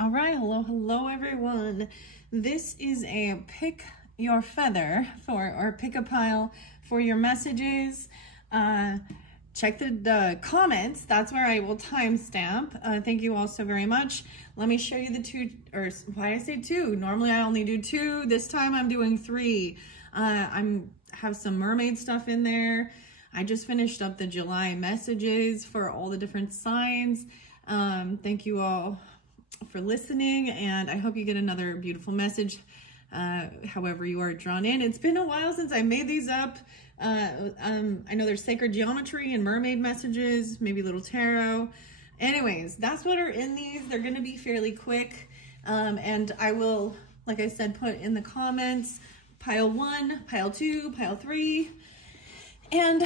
All right, hello everyone. This is a pick your feather or pick a pile for your messages. Check the comments. That's where I will timestamp. Thank you all so very much. Let me show you the two, or why I say two. Normally I only do two. This time I'm doing three. Have some mermaid stuff in there. I just finished up the July messages for all the different signs. Thank you all for listening, and I hope you get another beautiful message however you are drawn in. It's been a while since I made these up. I know there's sacred geometry and mermaid messages, maybe little tarot. Anyways, that's what are in these. They're going to be fairly quick, and I will, like I said, put in the comments pile 1, pile 2, pile 3. And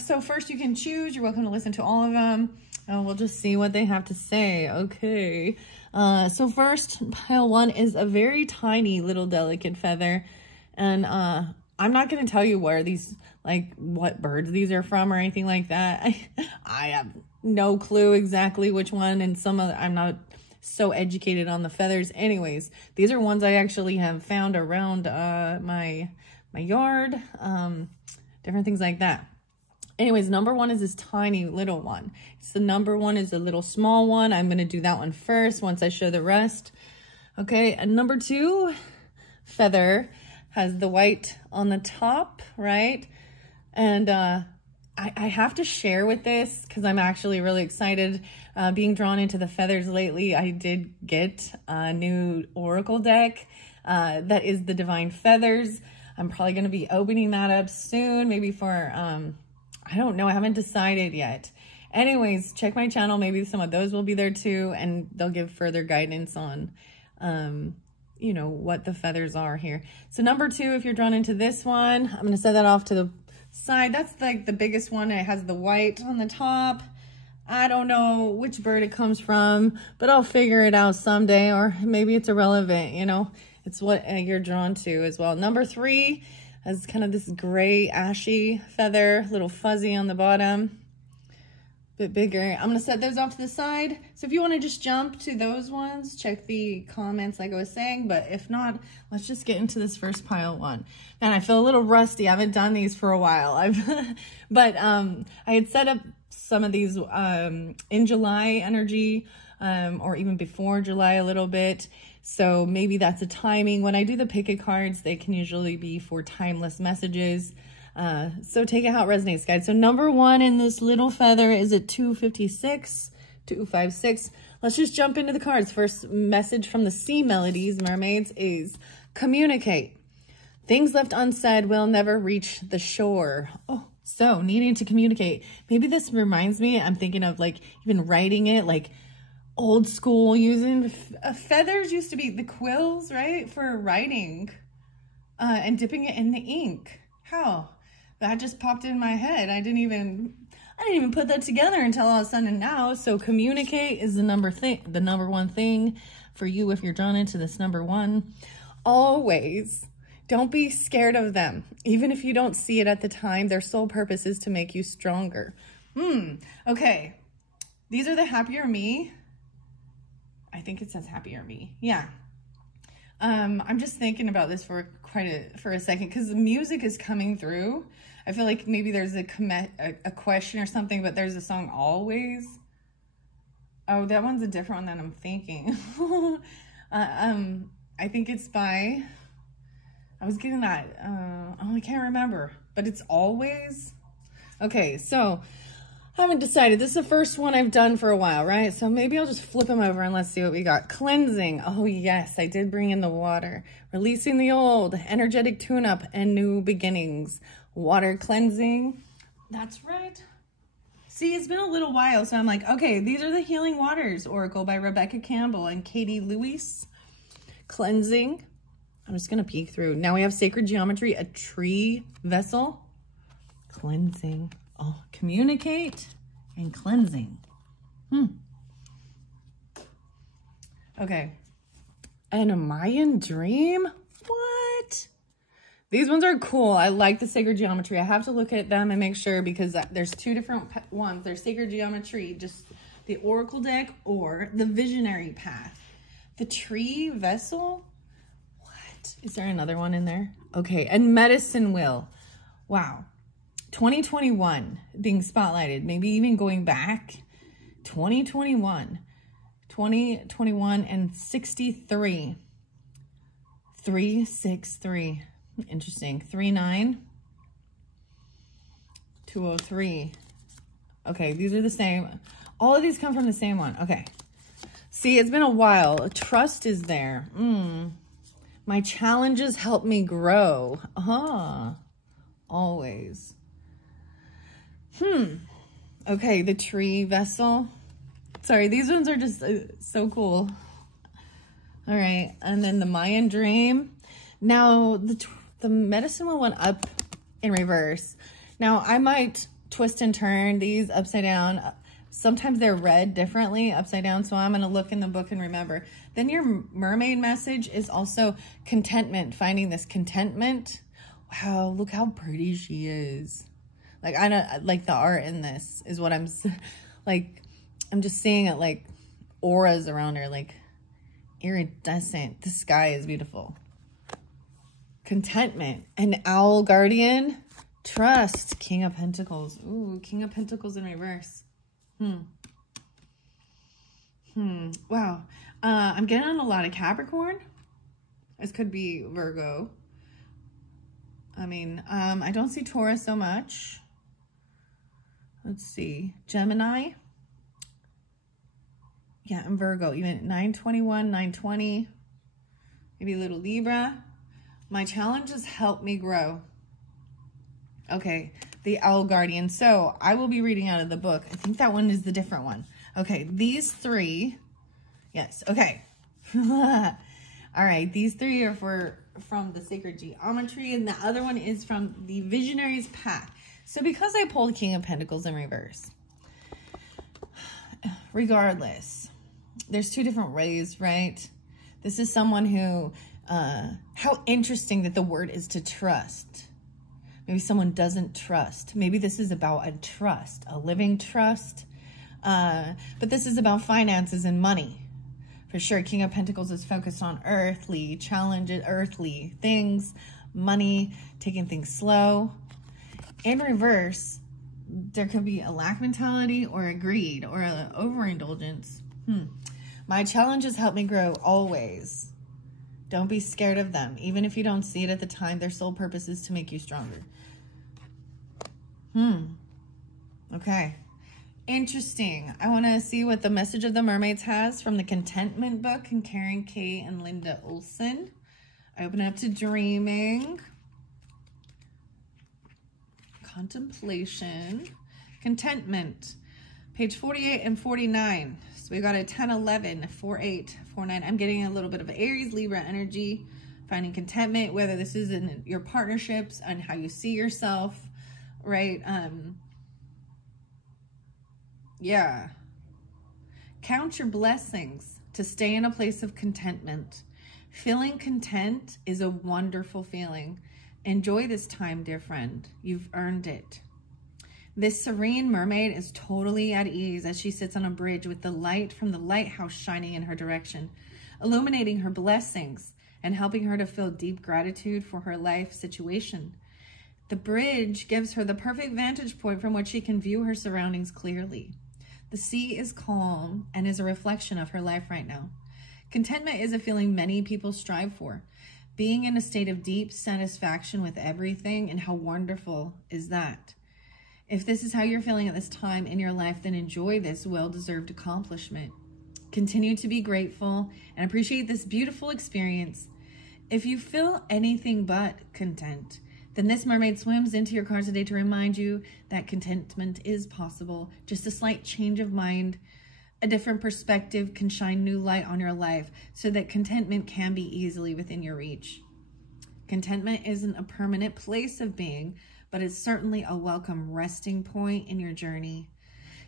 so first you can choose. You're welcome to listen to all of them. We'll just see what they have to say. Okay. So first, pile 1 is a very tiny little delicate feather. And I'm not going to tell you where these, like what birds these are from or anything like that. I have no clue exactly which one. And I'm not so educated on the feathers. Anyways, these are ones I actually have found around my yard. Different things like that. Anyways, number 1 is this tiny little one. So number 1 is a little small one. I'm going to do that one first once I show the rest. Okay, and number 2 feather has the white on the top, right? And I have to share with this because I'm actually really excited. Being drawn into the feathers lately, I did get a new oracle deck that is the Divine Feathers. I'm probably going to be opening that up soon, maybe for, I don't know, I haven't decided yet. Anyways, check my channel. Maybe some of those will be there too, and they'll give further guidance on, you know, what the feathers are here. So number 2, if you're drawn into this one, I'm going to set that off to the side. That's like the biggest one. It has the white on the top. I don't know which bird it comes from, but I'll figure it out someday, or maybe it's irrelevant, you know. It's what you're drawn to as well. Number 3 has kind of this gray ashy feather, little fuzzy on the bottom, bit bigger. I'm gonna set those off to the side. So if you wanna just jump to those ones, check the comments like I was saying, but if not, let's just get into this first pile 1. And I feel a little rusty. I haven't done these for a while. I had set up some of these in July energy, or even before July a little bit. So maybe that's a timing. When I do the pick-a cards, they can usually be for timeless messages. So take it how it resonates, guys. So number 1 in this little feather is at 256, 256. Let's just jump into the cards. First message from the Sea Melodies, Mermaids, is communicate. Things left unsaid will never reach the shore. Oh, so needing to communicate. Maybe this reminds me, I'm thinking of like even writing it, like old school, using feathers used to be the quills, right, for writing, and dipping it in the ink. How that just popped in my head. I didn't even put that together until all of a sudden now. So communicate is the number 1 thing for you if you're drawn into this number 1. Always don't be scared of them, even if you don't see it at the time. Their sole purpose is to make you stronger. Okay, these are the Happier Me. I think it says Happier Me. Yeah. I'm just thinking about this for a second because the music is coming through. I feel like maybe there's a question or something, but there's a song Always. Oh, that one's a different one than I'm thinking. I think it's by, I was getting that, I can't remember, but it's Always. Okay, so I haven't decided. This is the first one I've done for a while, right? So maybe I'll just flip them over and let's see what we got. Cleansing. Oh, yes, I did bring in the water. Releasing the old. Energetic tune-up and new beginnings. Water cleansing. That's right. See, it's been a little while, so I'm like, okay, these are the Healing Waters Oracle by Rebecca Campbell and Katie Lewis. Cleansing. I'm just going to peek through. Now we have Sacred Geometry, a tree vessel. Cleansing. Oh, communicate and cleansing. Okay. And a Mayan dream? What? These ones are cool. I like the Sacred Geometry. I have to look at them and make sure because there's 2 different ones. There's Sacred Geometry, just the Oracle deck, or the Visionary Path. The tree vessel. What? Is there another one in there? Okay, and medicine wheel. Wow. 2021 being spotlighted. Maybe even going back. 2021 and 63. 363. Interesting. 39. 203. Okay, these are the same. All of these come from the same one. Okay. See, it's been a while. Trust is there. My challenges help me grow. Always. Okay, the tree vessel. Sorry, these ones are just so cool. All right, and then the Mayan dream. Now, the medicine wheel went up in reverse. Now, I might twist and turn these upside down. Sometimes they're read differently upside down, so I'm going to look in the book and remember. Then your mermaid message is also contentment, finding this contentment. Wow, look how pretty she is. Like, I don't like the art in this is what I'm like. I'm just seeing it like auras around her, like iridescent. The sky is beautiful. Contentment. An owl guardian. Trust. King of Pentacles. Ooh, King of Pentacles in reverse. Wow. I'm getting on a lot of Capricorn. This could be Virgo. I mean, I don't see Taurus so much. Let's see. Gemini. Yeah, and Virgo. Even 921, 920. Maybe a little Libra. My challenges help me grow. Okay, the Owl Guardian. So I will be reading out of the book. I think that one is the different one. Okay, these three. Yes, okay. All right, these three are from the Sacred Geometry, and the other one is from the Visionary's Path. So because I pulled King of Pentacles in reverse, regardless, there's two different ways, right? This is someone who, how interesting that the word is to trust. Maybe someone doesn't trust. Maybe this is about a trust, a living trust. But this is about finances and money. For sure, King of Pentacles is focused on earthly challenges, earthly things, money, taking things slow. In reverse, there could be a lack mentality or a greed or an overindulgence. My challenges help me grow always. Don't be scared of them. Even if you don't see it at the time, their sole purpose is to make you stronger. Okay. Interesting. I want to see what the Message of the Mermaids has from the Contentment book and Karen K. and Linda Olson. I open it up to dreaming. Contemplation. Contentment. Page 48 and 49. So we got a 10, 11, 4, 8, 4, 9. I'm getting a little bit of Aries, Libra energy. Finding contentment, whether this is in your partnerships and how you see yourself, right? Yeah. Count your blessings to stay in a place of contentment. Feeling content is a wonderful feeling. Enjoy this time, dear friend. You've earned it. This serene mermaid is totally at ease as she sits on a bridge with the light from the lighthouse shining in her direction, illuminating her blessings and helping her to feel deep gratitude for her life situation. The bridge gives her the perfect vantage point from which she can view her surroundings clearly. The sea is calm and is a reflection of her life right now. Contentment is a feeling many people strive for, being in a state of deep satisfaction with everything, and how wonderful is that? If this is how you're feeling at this time in your life, then enjoy this well-deserved accomplishment. Continue to be grateful and appreciate this beautiful experience. If you feel anything but content, then this mermaid swims into your cards today to remind you that contentment is possible. Just a slight change of mind, a different perspective can shine new light on your life so that contentment can be easily within your reach. Contentment isn't a permanent place of being, but it's certainly a welcome resting point in your journey.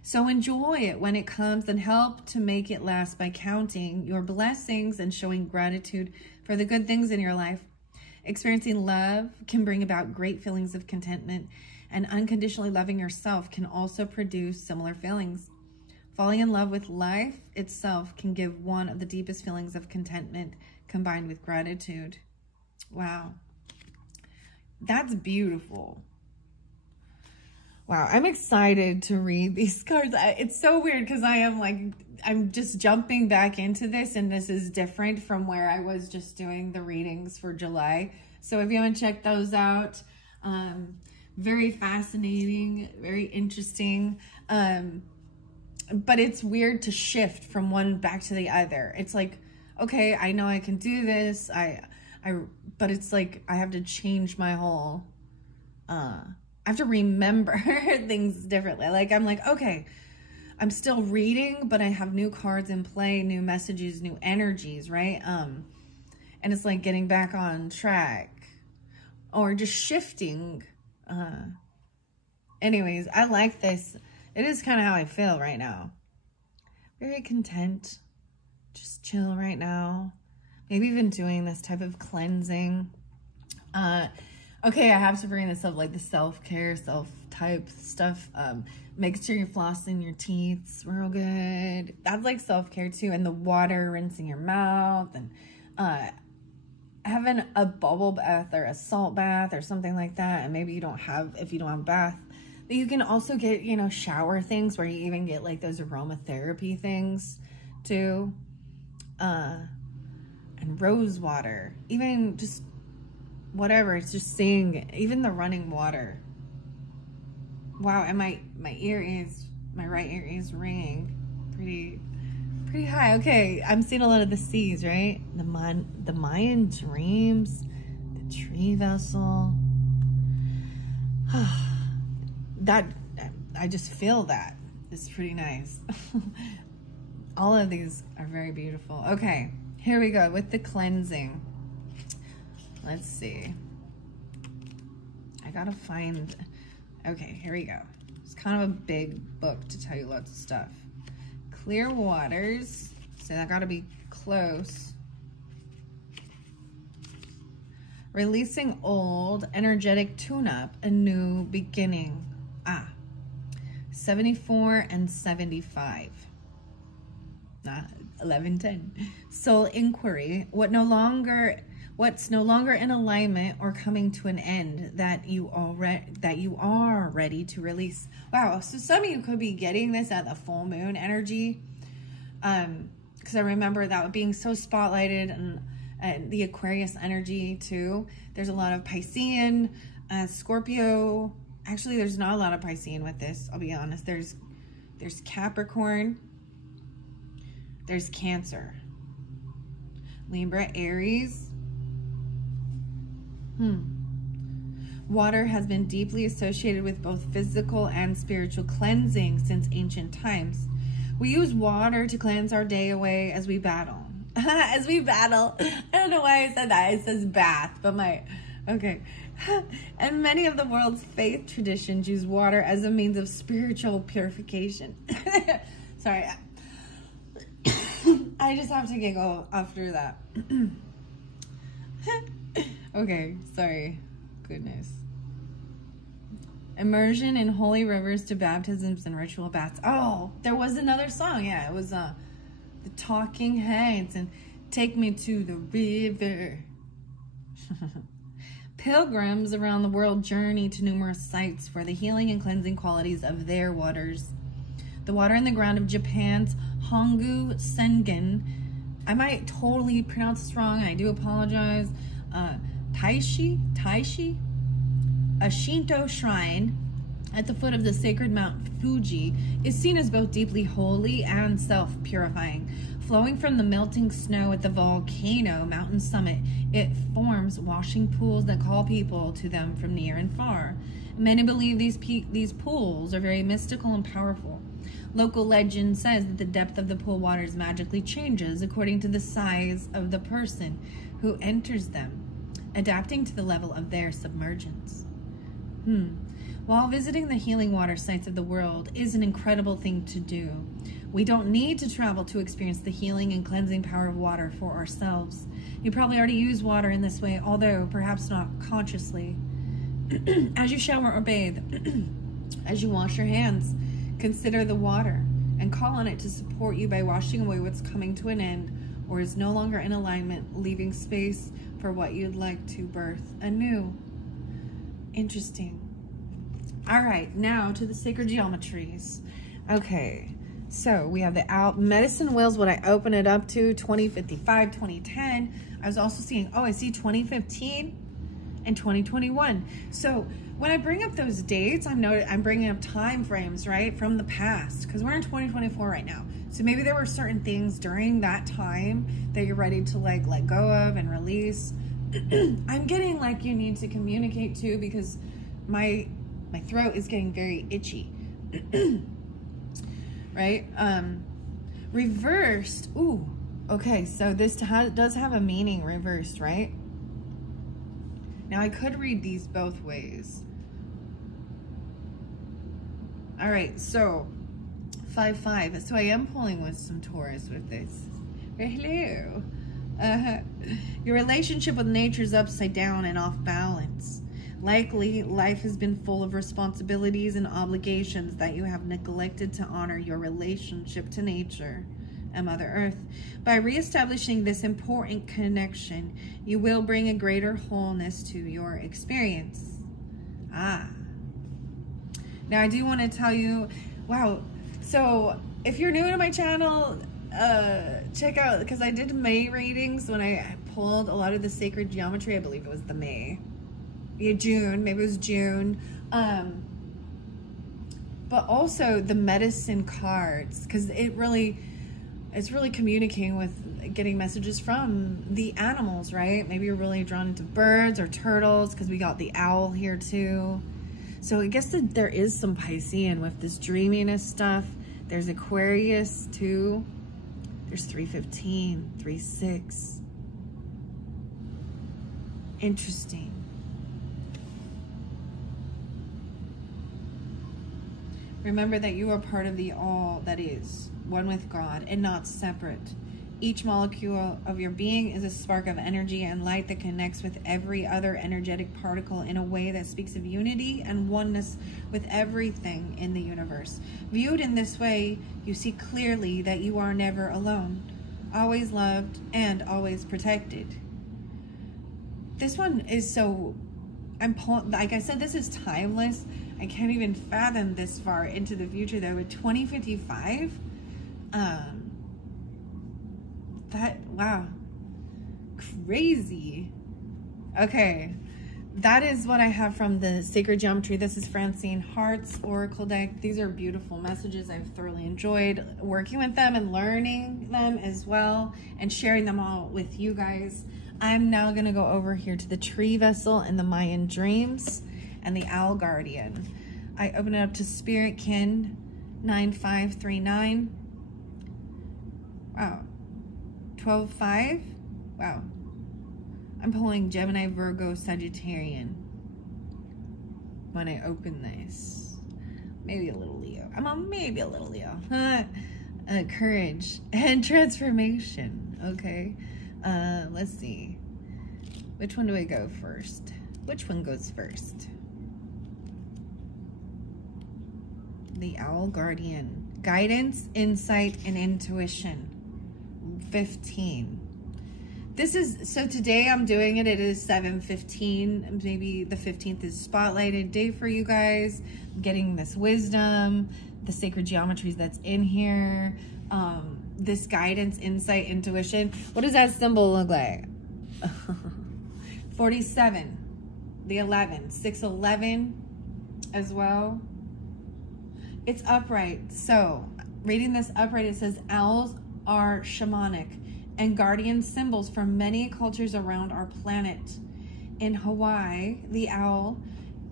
So enjoy it when it comes and help to make it last by counting your blessings and showing gratitude for the good things in your life. Experiencing love can bring about great feelings of contentment, and unconditionally loving yourself can also produce similar feelings. Falling in love with life itself can give one of the deepest feelings of contentment combined with gratitude. Wow. That's beautiful. Wow, I'm excited to read these cards. It's so weird because I'm just jumping back into this, and this is different from where I was just doing the readings for July. So if you haven't checked those out, very fascinating, very interesting. But it's weird to shift from one back to the other. It's like, okay, I know I can do this. But it's like I have to change my whole. I have to remember things differently. Like I'm like, okay, I'm still reading, but I have new cards in play, new messages, new energies, right? And it's like getting back on track, or just shifting. Anyways, I like this. It is kind of how I feel right now. Very content. Just chill right now. Maybe even doing this type of cleansing. Okay, I have to bring this up, like the self-care, self-type stuff. Make sure you're flossing your teeth real good. That's like self-care too. And the water, rinsing your mouth, and having a bubble bath or a salt bath or something like that. And maybe you don't have, if you don't have a bath, you can also get, you know, shower things where you even get like those aromatherapy things too. And rose water, even just whatever. It's just seeing even the running water. Wow, and my right ear is ringing pretty high. Okay, I'm seeing a lot of the seas, right? The Mayan dreams, the tree vessel. That, I just feel that. It's pretty nice. All of these are very beautiful. Okay, here we go with the cleansing. Let's see. I gotta find, okay, here we go. It's kind of a big book to tell you lots of stuff. Clear waters, so I gotta be close. Releasing old, energetic tune-up, a new beginning. 74 and 75. 11:10. Soul inquiry. What's no longer in alignment or coming to an end that you are ready to release. Wow, so some of you could be getting this at the full moon energy. Because I remember that being so spotlighted, and the Aquarius energy too. There's a lot of Piscean, Scorpio. Actually, there's not a lot of Piscean with this, I'll be honest. There's Capricorn. There's Cancer. Libra, Aries. Water has been deeply associated with both physical and spiritual cleansing since ancient times. We use water to cleanse our day away as we battle. As we battle. I don't know why I said that. It says bath, but okay. And many of the world's faith traditions use water as a means of spiritual purification. Sorry. I just have to giggle after that. Okay, sorry. Goodness. Immersion in holy rivers to baptisms and ritual baths. Oh, there was another song. Yeah, it was the Talking Heads and Take Me to the River. Pilgrims around the world journey to numerous sites for the healing and cleansing qualities of their waters. The water in the ground of Japan's Hongu Sengen. I might totally pronounce this wrong. I do apologize. Taishi, a Shinto shrine at the foot of the sacred Mount Fuji, is seen as both deeply holy and self-purifying. Flowing from the melting snow at the volcano mountain summit, it forms washing pools that call people to them from near and far. Many believe these pools are very mystical and powerful. Local legend says that the depth of the pool waters magically changes according to the size of the person who enters them, adapting to the level of their submergence. While visiting the healing water sites of the world is an incredible thing to do, we don't need to travel to experience the healing and cleansing power of water for ourselves. You probably already use water in this way, although perhaps not consciously. As you shower or bathe, as you wash your hands, consider the water. and call on it to support you by washing away what's coming to an end or is no longer in alignment, leaving space for what you'd like to birth anew. Interesting. All right, now to the sacred geometries. Okay, so we have the medicine wheels, what I open it up to, 2055, 2010. I was also seeing, oh, I see 2015 and 2021. So when I bring up those dates, I'm bringing up time frames, right, from the past, because we're in 2024 right now. So maybe there were certain things during that time that you're ready to like let go of and release. I'm getting like you need to communicate too, because my throat is getting very itchy. Right? Reversed. Ooh, okay, so this does have a meaning, reversed, right? Now I could read these both ways. All right, so 5-5. So I am pulling with some Taurus with this. Hello. Your relationship with nature is upside down and off balance. Likely, life has been full of responsibilities and obligations that you have neglected to honor your relationship to nature and Mother Earth. By reestablishing this important connection, you will bring a greater wholeness to your experience. Now I do want to tell you, wow, so if you're new to my channel, check out, because I did May readings when I pulled a lot of the sacred geometry. I believe it was the May. Yeah, June, maybe it was June. But also the medicine cards, because it's really communicating with getting messages from the animals, right? Maybe you're really drawn into birds or turtles, because we got the owl here too. So I guess that there is some Piscean with this dreaminess stuff. There's Aquarius too. There's 315, 36. Interesting. Remember that you are part of the all that is, one with God and not separate. Each molecule of your being is a spark of energy and light that connects with every other energetic particle in a way that speaks of unity and oneness with everything in the universe. Viewed in this way, you see clearly that you are never alone, always loved and always protected. This one is so, like I said, this is timeless. I can't even fathom this far into the future though. With 2055, wow, crazy. Okay, that is what I have from the Sacred Geometry. This is Francine Hart's Oracle deck. These are beautiful messages. I've thoroughly enjoyed working with them and learning them as well and sharing them all with you guys. I'm now gonna go over here to the Tree Vessel and the Mayan Dreams and the Owl Guardian. I open it up to Spirit Kin 9539. Wow. 12-5. Wow. I'm pulling Gemini, Virgo, Sagittarian when I open this. Maybe a little Leo. Maybe a little Leo. Courage and transformation. Okay. Let's see. Which one do I go first? Which one goes first? The Owl Guardian. Guidance, insight, and intuition. 15. This is, so today I'm doing it. It is 7:15. Maybe the 15th is spotlighted day for you guys. Getting this wisdom, the sacred geometries that's in here. This guidance, insight, intuition. What does that symbol look like? 47, the 11, 611 as well. It's upright. So reading this upright, it says owls are shamanic and guardian symbols for many cultures around our planet. In Hawaii, the owl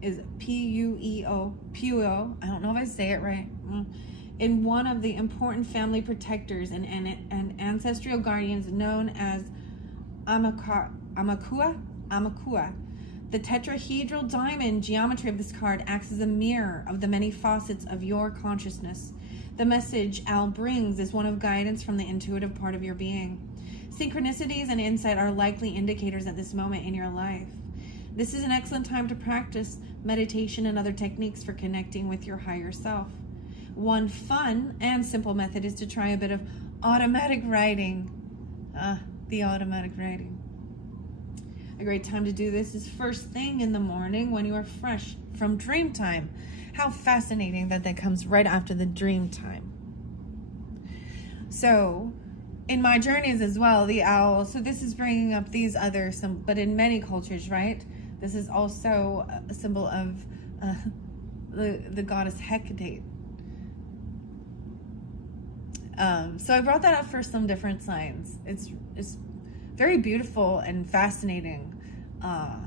is P-U-E-O, Puo. I don't know if I say it right. In one of the important family protectors and ancestral guardians known as Amakua. The tetrahedral diamond geometry of this card acts as a mirror of the many facets of your consciousness. The message owl brings is one of guidance from the intuitive part of your being. Synchronicities and insight are likely indicators at this moment in your life. This is an excellent time to practice meditation and other techniques for connecting with your higher self. One fun and simple method is to try a bit of automatic writing. The automatic writing. A great time to do this is first thing in the morning when you are fresh from dream time. How fascinating that that comes right after the dream time. So, in my journeys as well, the owl, so this is bringing up these other, but in many cultures, right? This is also a symbol of the goddess Hecate. So I brought that up for some different signs. It's very beautiful and fascinating. A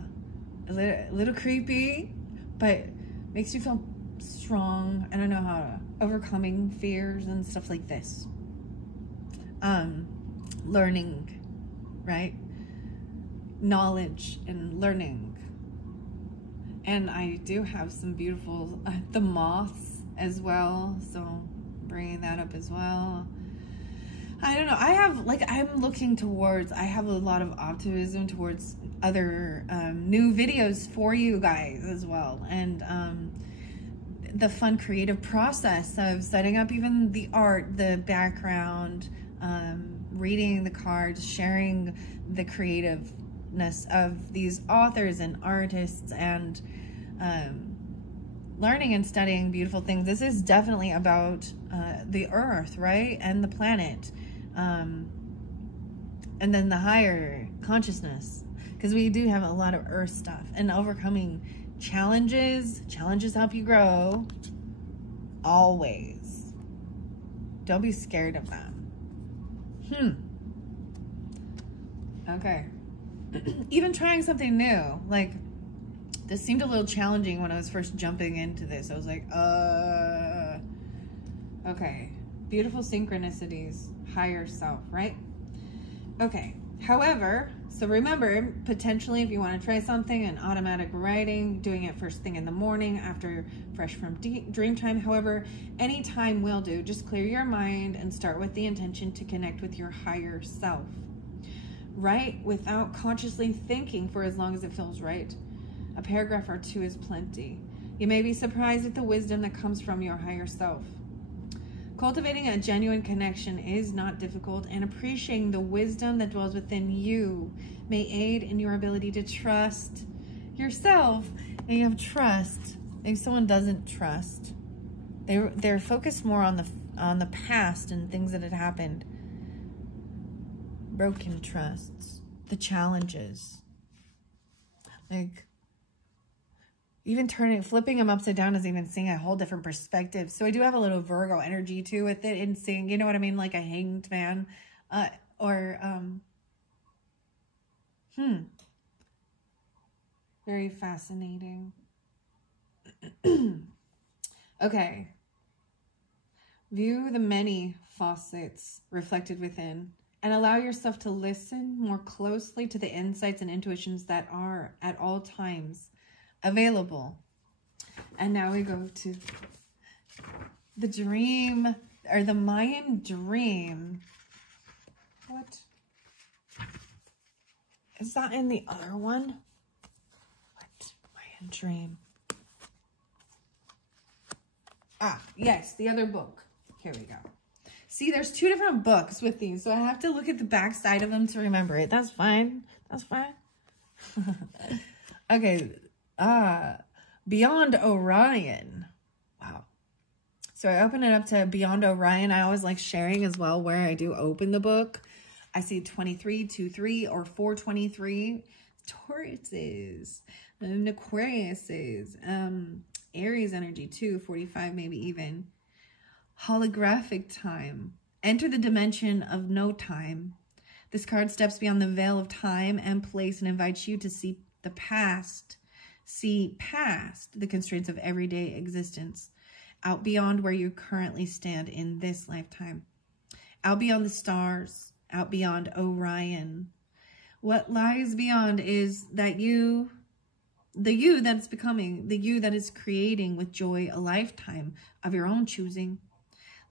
little creepy, but makes you feel strong. I don't know how to, overcoming fears and stuff like this. Learning, right? Knowledge and learning. And I do have some beautiful, the moths as well. So bringing that up as well. I don't know. I have, I'm looking towards, I have a lot of optimism towards other new videos for you guys as well. And the fun creative process of setting up even the art, the background, reading the cards, sharing the creativeness of these authors and artists, and learning and studying beautiful things. This is definitely about the earth, right? And the planet. And then the higher consciousness, because we do have a lot of earth stuff, and overcoming challenges. Challenges help you grow. Always. Don't be scared of them. Okay. Even trying something new. Like, this seemed a little challenging when I was first jumping into this. I was like, okay. Beautiful synchronicities. Higher self, right? Okay. However, so remember, potentially if you want to try something, an automatic writing, doing it first thing in the morning after fresh from dream time. However, any time will do. Just clear your mind and start with the intention to connect with your higher self. Write without consciously thinking for as long as it feels right. A paragraph or two is plenty. You may be surprised at the wisdom that comes from your higher self. Cultivating a genuine connection is not difficult, and appreciating the wisdom that dwells within you may aid in your ability to trust yourself. And you have trust. If someone doesn't trust, they're focused more on the past and things that had happened. Broken trusts, the challenges, like even flipping them upside down is even seeing a whole different perspective. So I do have a little Virgo energy too with it, in seeing, you know what I mean, like a hanged man, very fascinating. Okay. View the many facets reflected within, and allow yourself to listen more closely to the insights and intuitions that are at all times available. And now we go to the dream, or the Mayan dream. What? Is that in the other one? What? Mayan dream. Ah, yes, the other book. Here we go. See, there's two different books with these, so I have to look at the back side of them to remember it. That's fine. That's fine. Okay. Beyond Orion. Wow. So I open it up to Beyond Orion. I always like sharing as well where I do open the book. I see 23, 23, or 423. Tauruses, and Aquariuses, Aries energy too, 45 maybe even. Holographic time. Enter the dimension of no time. This card steps beyond the veil of time and place and invites you to see the past. See past the constraints of everyday existence. Out beyond where you currently stand in this lifetime. Out beyond the stars. Out beyond Orion. What lies beyond is that you, the you that's becoming, the you that is creating with joy a lifetime of your own choosing.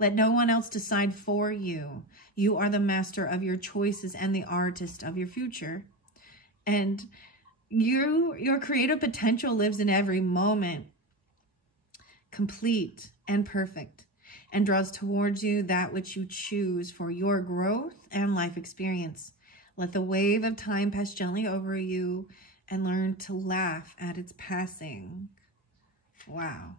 Let no one else decide for you. You are the master of your choices and the artist of your future. And your creative potential lives in every moment, complete and perfect. and draws towards you that which you choose for your growth and life experience. Let the wave of time pass gently over you and learn to laugh at its passing. Wow.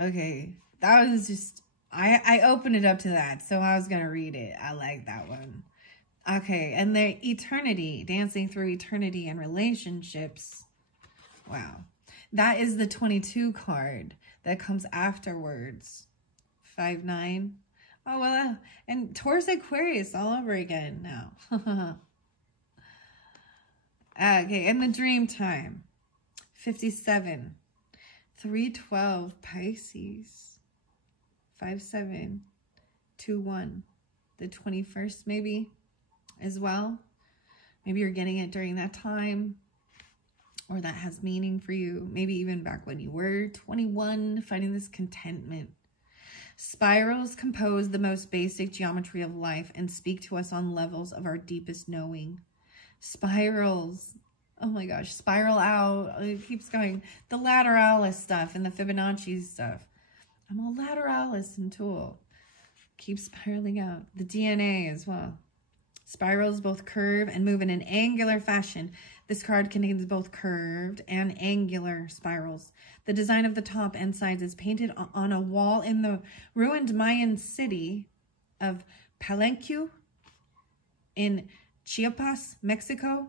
Okay, that was just, I opened it up to that, so I was going to read it. I like that one. Okay, and the eternity, dancing through eternity and relationships. Wow. That is the 22 card that comes afterwards. 5-9. Oh, well, and Taurus Aquarius all over again now. Okay, and the dream time. 57. 3-12, Pisces. 5-7. 2-1. The 21st, maybe, as well. Maybe you're getting it during that time, or that has meaning for you. Maybe even back when you were 21, finding this contentment. Spirals compose the most basic geometry of life and speak to us on levels of our deepest knowing. Spirals. Oh my gosh, spiral out. It keeps going. The lateralis stuff and the Fibonacci stuff. I'm a lateralis and tool. Keeps spiraling out. The DNA as well. Spirals both curve and move in an angular fashion. This card contains both curved and angular spirals. The design of the top and sides is painted on a wall in the ruined Mayan city of Palenque in Chiapas, Mexico.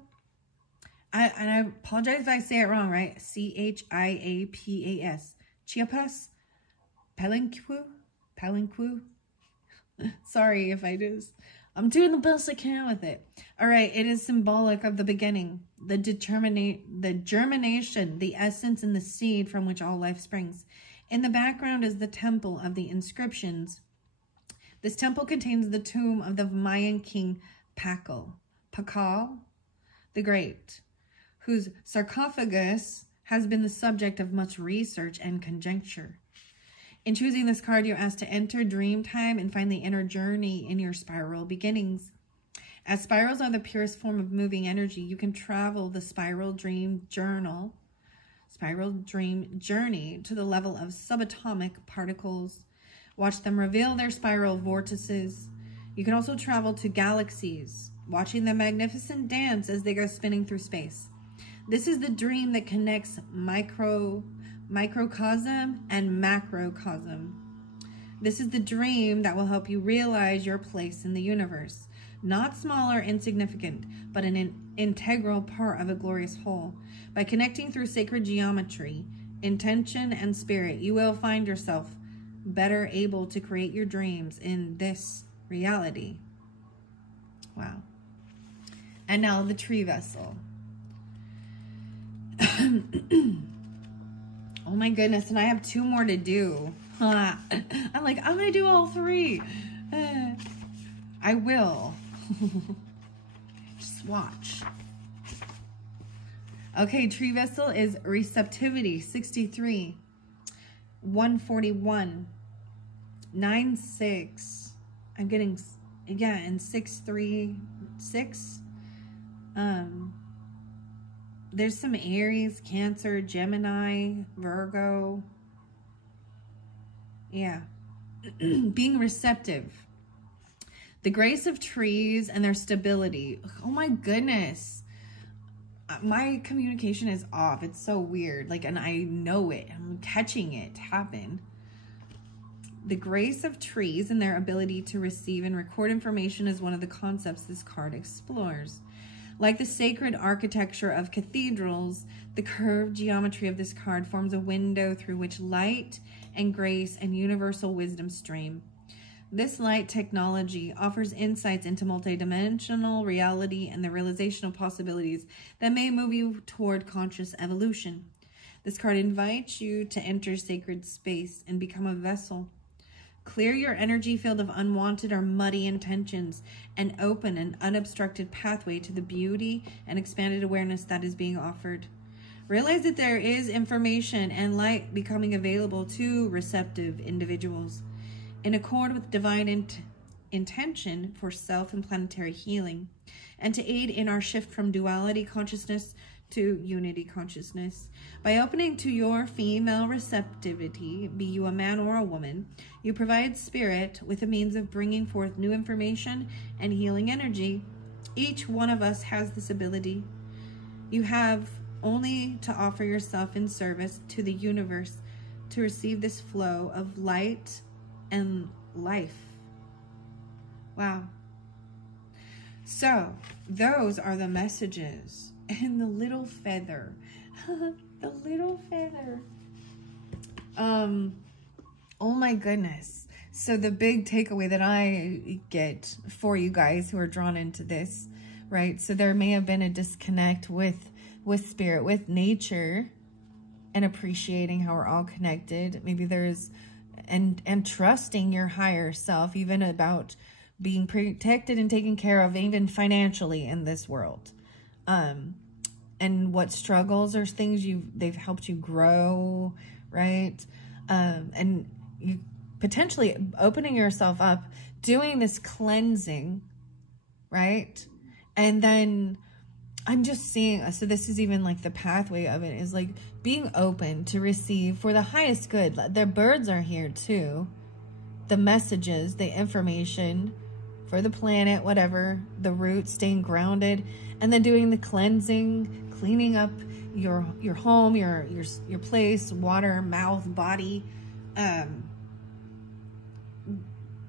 And I apologize if I say it wrong, right? Chiapas. Chiapas? Palenque? Sorry if I just... I'm doing the best I can with it. All right, it is symbolic of the beginning, the germination, the essence and the seed from which all life springs. In the background is the temple of the inscriptions. This temple contains the tomb of the Mayan king Pakal the Great, whose sarcophagus has been the subject of much research and conjecture. In choosing this card, you're asked to enter dream time and find the inner journey in your spiral beginnings. As spirals are the purest form of moving energy, you can travel the spiral dream journey to the level of subatomic particles. Watch them reveal their spiral vortices. You can also travel to galaxies, watching the magnificent dance as they go spinning through space. This is the dream that connects microcosm and macrocosm. This is the dream that will help you realize your place in the universe. Not small or insignificant, but an integral part of a glorious whole. By connecting through sacred geometry, intention, and spirit, you will find yourself better able to create your dreams in this reality. Wow. And now the tree vessel. Oh my goodness, and I have 2 more to do. I'm like, I'm going to do all 3. I will. Just watch. Okay, tree vessel is receptivity, 63. 141. 9-6. I'm getting, yeah, and 6-3-6. There's some Aries, Cancer, Gemini, Virgo. Yeah. Being receptive. The grace of trees and their stability. Oh my goodness. My communication is off. It's so weird. Like, and I know it. I'm catching it happen. The grace of trees and their ability to receive and record information is one of the concepts this card explores. Like the sacred architecture of cathedrals, the curved geometry of this card forms a window through which light and grace and universal wisdom stream. This light technology offers insights into multidimensional reality and the realization of possibilities that may move you toward conscious evolution. This card invites you to enter sacred space and become a vessel. Clear your energy field of unwanted or muddy intentions and open an unobstructed pathway to the beauty and expanded awareness that is being offered. Realize that there is information and light becoming available to receptive individuals in accord with divine intention for self and planetary healing, and to aid in our shift from duality consciousness to unity consciousness. By opening to your female receptivity, be you a man or a woman, you provide spirit with a means of bringing forth new information and healing energy. Each one of us has this ability. You have only to offer yourself in service to the universe to receive this flow of light and life. Wow. So those are the messages. And the little feather. The little feather. Oh my goodness. So the big takeaway that I get for you guys who are drawn into this, right? So there may have been a disconnect with spirit, with nature, and appreciating how we're all connected. Maybe there's, and trusting your higher self, even about being protected and taken care of, even financially in this world. And what struggles or things they've helped you grow, right? And you potentially opening yourself up, doing this cleansing, right? And then I'm just seeing, so this is even like the pathway of it is like being open to receive for the highest good. The birds are here too. The messages, the information for the planet, whatever, the roots, staying grounded, and then doing the cleansing, cleaning up your home, your place, water, mouth, body,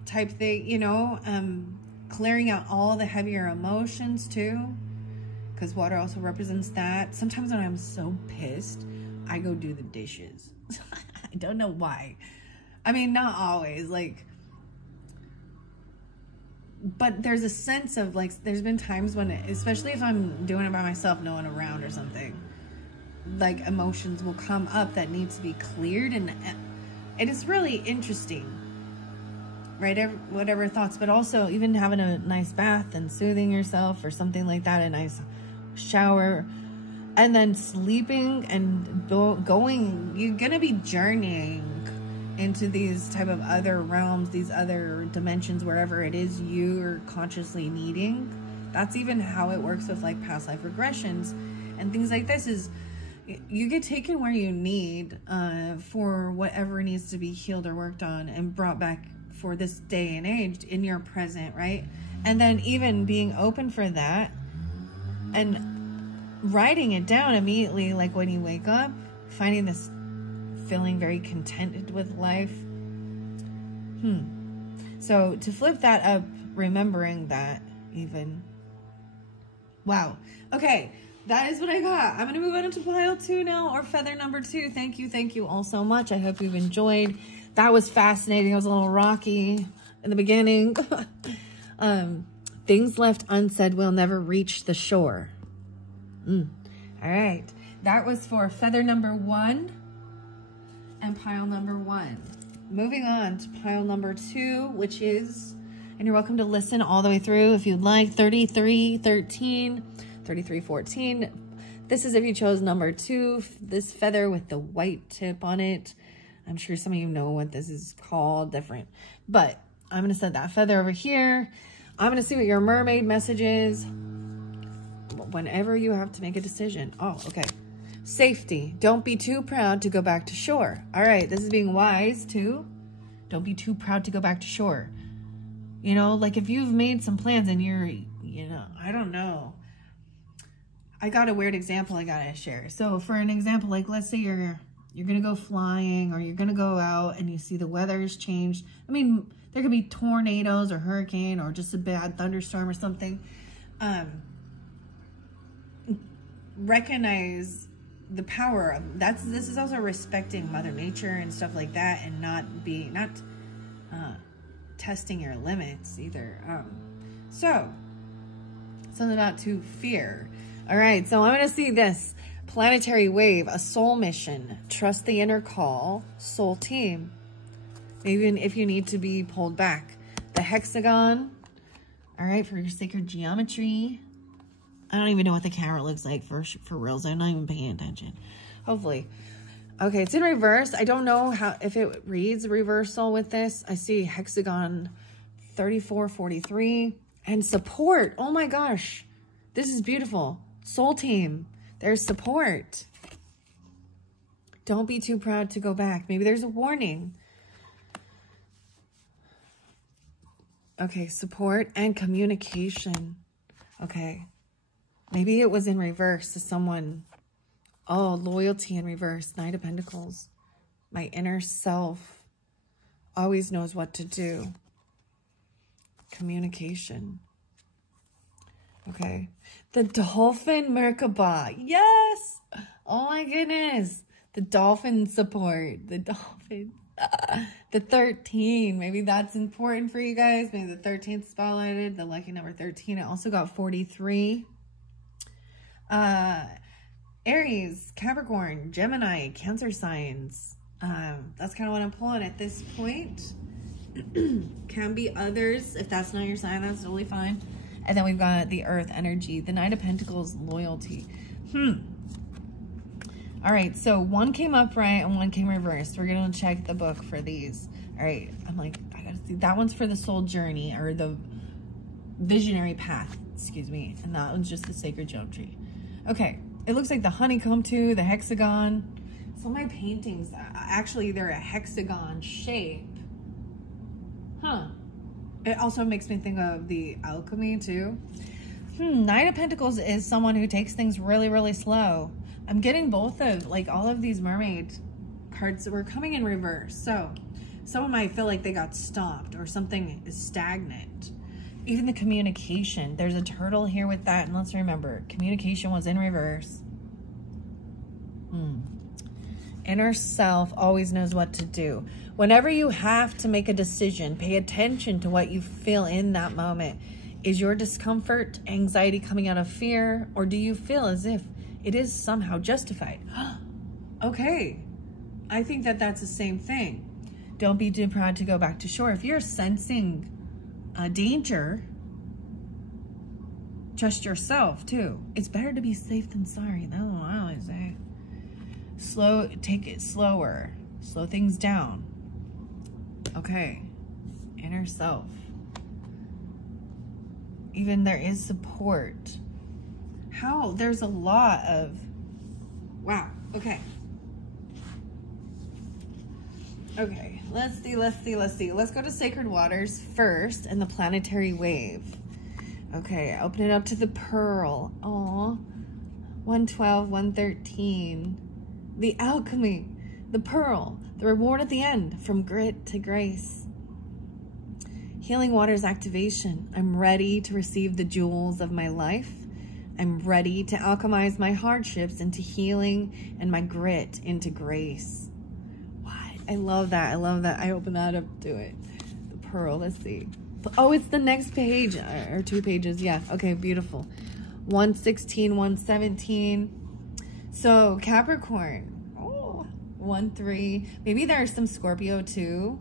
type thing, you know, clearing out all the heavier emotions too, because water also represents that. Sometimes when I'm so pissed, I go do the dishes. I don't know why. I mean, not always, like, but there's a sense of like, there's been times when, especially if I'm doing it by myself, no one around or something, like emotions will come up that need to be cleared. And it is really interesting, right? Whatever thoughts, but also even having a nice bath and soothing yourself or something like that, a nice shower, and then sleeping and going, you're going to be journeying into these type of other realms, these other dimensions, wherever it is you're consciously needing. That's even how it works with like past life regressions and things like this, is you get taken where you need for whatever needs to be healed or worked on and brought back for this day and age in your present, right? And then even being open for that and writing it down immediately, like when you wake up, finding this feeling very contented with life. So to flip that up, remembering that even. Wow. Okay. That is what I got. I'm going to move on to pile 2 now, or feather number 2. Thank you all so much. I hope you've enjoyed. That was fascinating. It was a little rocky in the beginning. Things left unsaid will never reach the shore. All right. That was for feather number 1 and pile number 1. Moving on to pile number 2, which is, and you're welcome to listen all the way through if you'd like, 3313, 3314. This is if you chose number 2, this feather with the white tip on it. I'm sure some of you know what this is called, different, but I'm going to set that feather over here. I'm going to see what your mermaid message is whenever you have to make a decision. Oh, okay. Safety. Don't be too proud to go back to shore. All right. This is being wise too. Don't be too proud to go back to shore. You know, like if you've made some plans and you're, you know, I don't know. I got a weird example I got to share. So for an example, like let's say you're going to go flying, or you're going to go out and you see the weather's changed. I mean, there could be tornadoes or hurricane or just a bad thunderstorm or something. Recognize the power of this is also respecting Mother Nature and stuff like that, and not testing your limits either. So something not to fear. All right, so I'm going to see this planetary wave, a soul mission, trust the inner call, soul team, even if you need to be pulled back. The hexagon, all right, for your sacred geometry. I don't even know what the camera looks like for real, so I'm not even paying attention. Hopefully. Okay, it's in reverse. I don't know if it reads reversal with this. I see hexagon 3443 and support. Oh my gosh, this is beautiful. Soul team. There's support. Don't be too proud to go back. Maybe there's a warning. Okay, support and communication. Okay. Maybe it was in reverse to someone. Oh, loyalty in reverse. Knight of Pentacles. My inner self always knows what to do. Communication. Okay. The dolphin Merkaba. Yes. Oh my goodness. The dolphin support. The dolphin. The 13. Maybe that's important for you guys. Maybe the 13th spotlighted. The lucky number 13. I also got 43. Aries, Capricorn, Gemini, Cancer signs. That's kind of what I'm pulling at this point. Can be others. If that's not your sign, that's totally fine. And then we've got the Earth energy, the Knight of Pentacles, loyalty. All right, so one came upright and one came reversed. We're going to check the book for these. All right, I'm like, I got to see. That one's for the soul journey, or the visionary path, excuse me. And that one's just the sacred geometry. Okay, it looks like the honeycomb too, the hexagon. Some of my paintings, actually, they're a hexagon shape. Huh. It also makes me think of the alchemy too. Knight of Pentacles is someone who takes things really, really slow. I'm getting both of, like, all of these mermaid cards that were coming in reverse. So someone might feel like they got stopped or something is stagnant. Even the communication. There's a turtle here with that. And let's remember, communication was in reverse. Inner self always knows what to do. Whenever you have to make a decision, pay attention to what you feel in that moment. Is your discomfort, anxiety coming out of fear? Or do you feel as if it is somehow justified? Okay. I think that that's the same thing. Don't be too proud to go back to shore. If you're sensing a danger, trust yourself too. It's better to be safe than sorry. That's what I always say. Take it slower. Slow things down. Okay. Inner self. Even there is support. How? There's a lot of... Wow. Okay. Okay. Let's see. Let's go to Sacred Waters first and the planetary wave. Okay. Open it up to the pearl. Aw. 112, 113. The alchemy. The pearl. The reward at the end. From grit to grace. Healing Waters activation. I'm ready to receive the jewels of my life. I'm ready to alchemize my hardships into healing and my grit into grace. What? I love that. I love that. I opened that up to it. The pearl. Let's see. Oh, it's the next page. Or 2 pages. Yeah. Okay. Beautiful. 116, 117. So Capricorn. Oh, 1-3. Maybe there's some Scorpio too.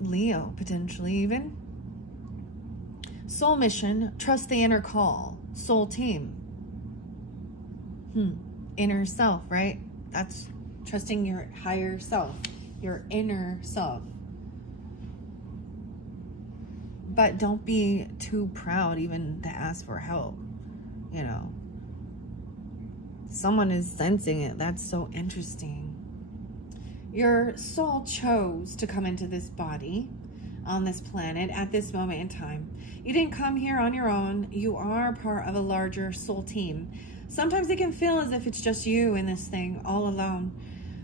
Leo, potentially even. Soul mission, trust the inner call. Soul team. Inner self, right? That's trusting your higher self, your inner self. But don't be too proud even to ask for help. You know, someone is sensing it. That's so interesting. Your soul chose to come into this body on this planet at this moment in time. You didn't come here on your own. You are part of a larger soul team. Sometimes it can feel as if it's just you in this thing all alone,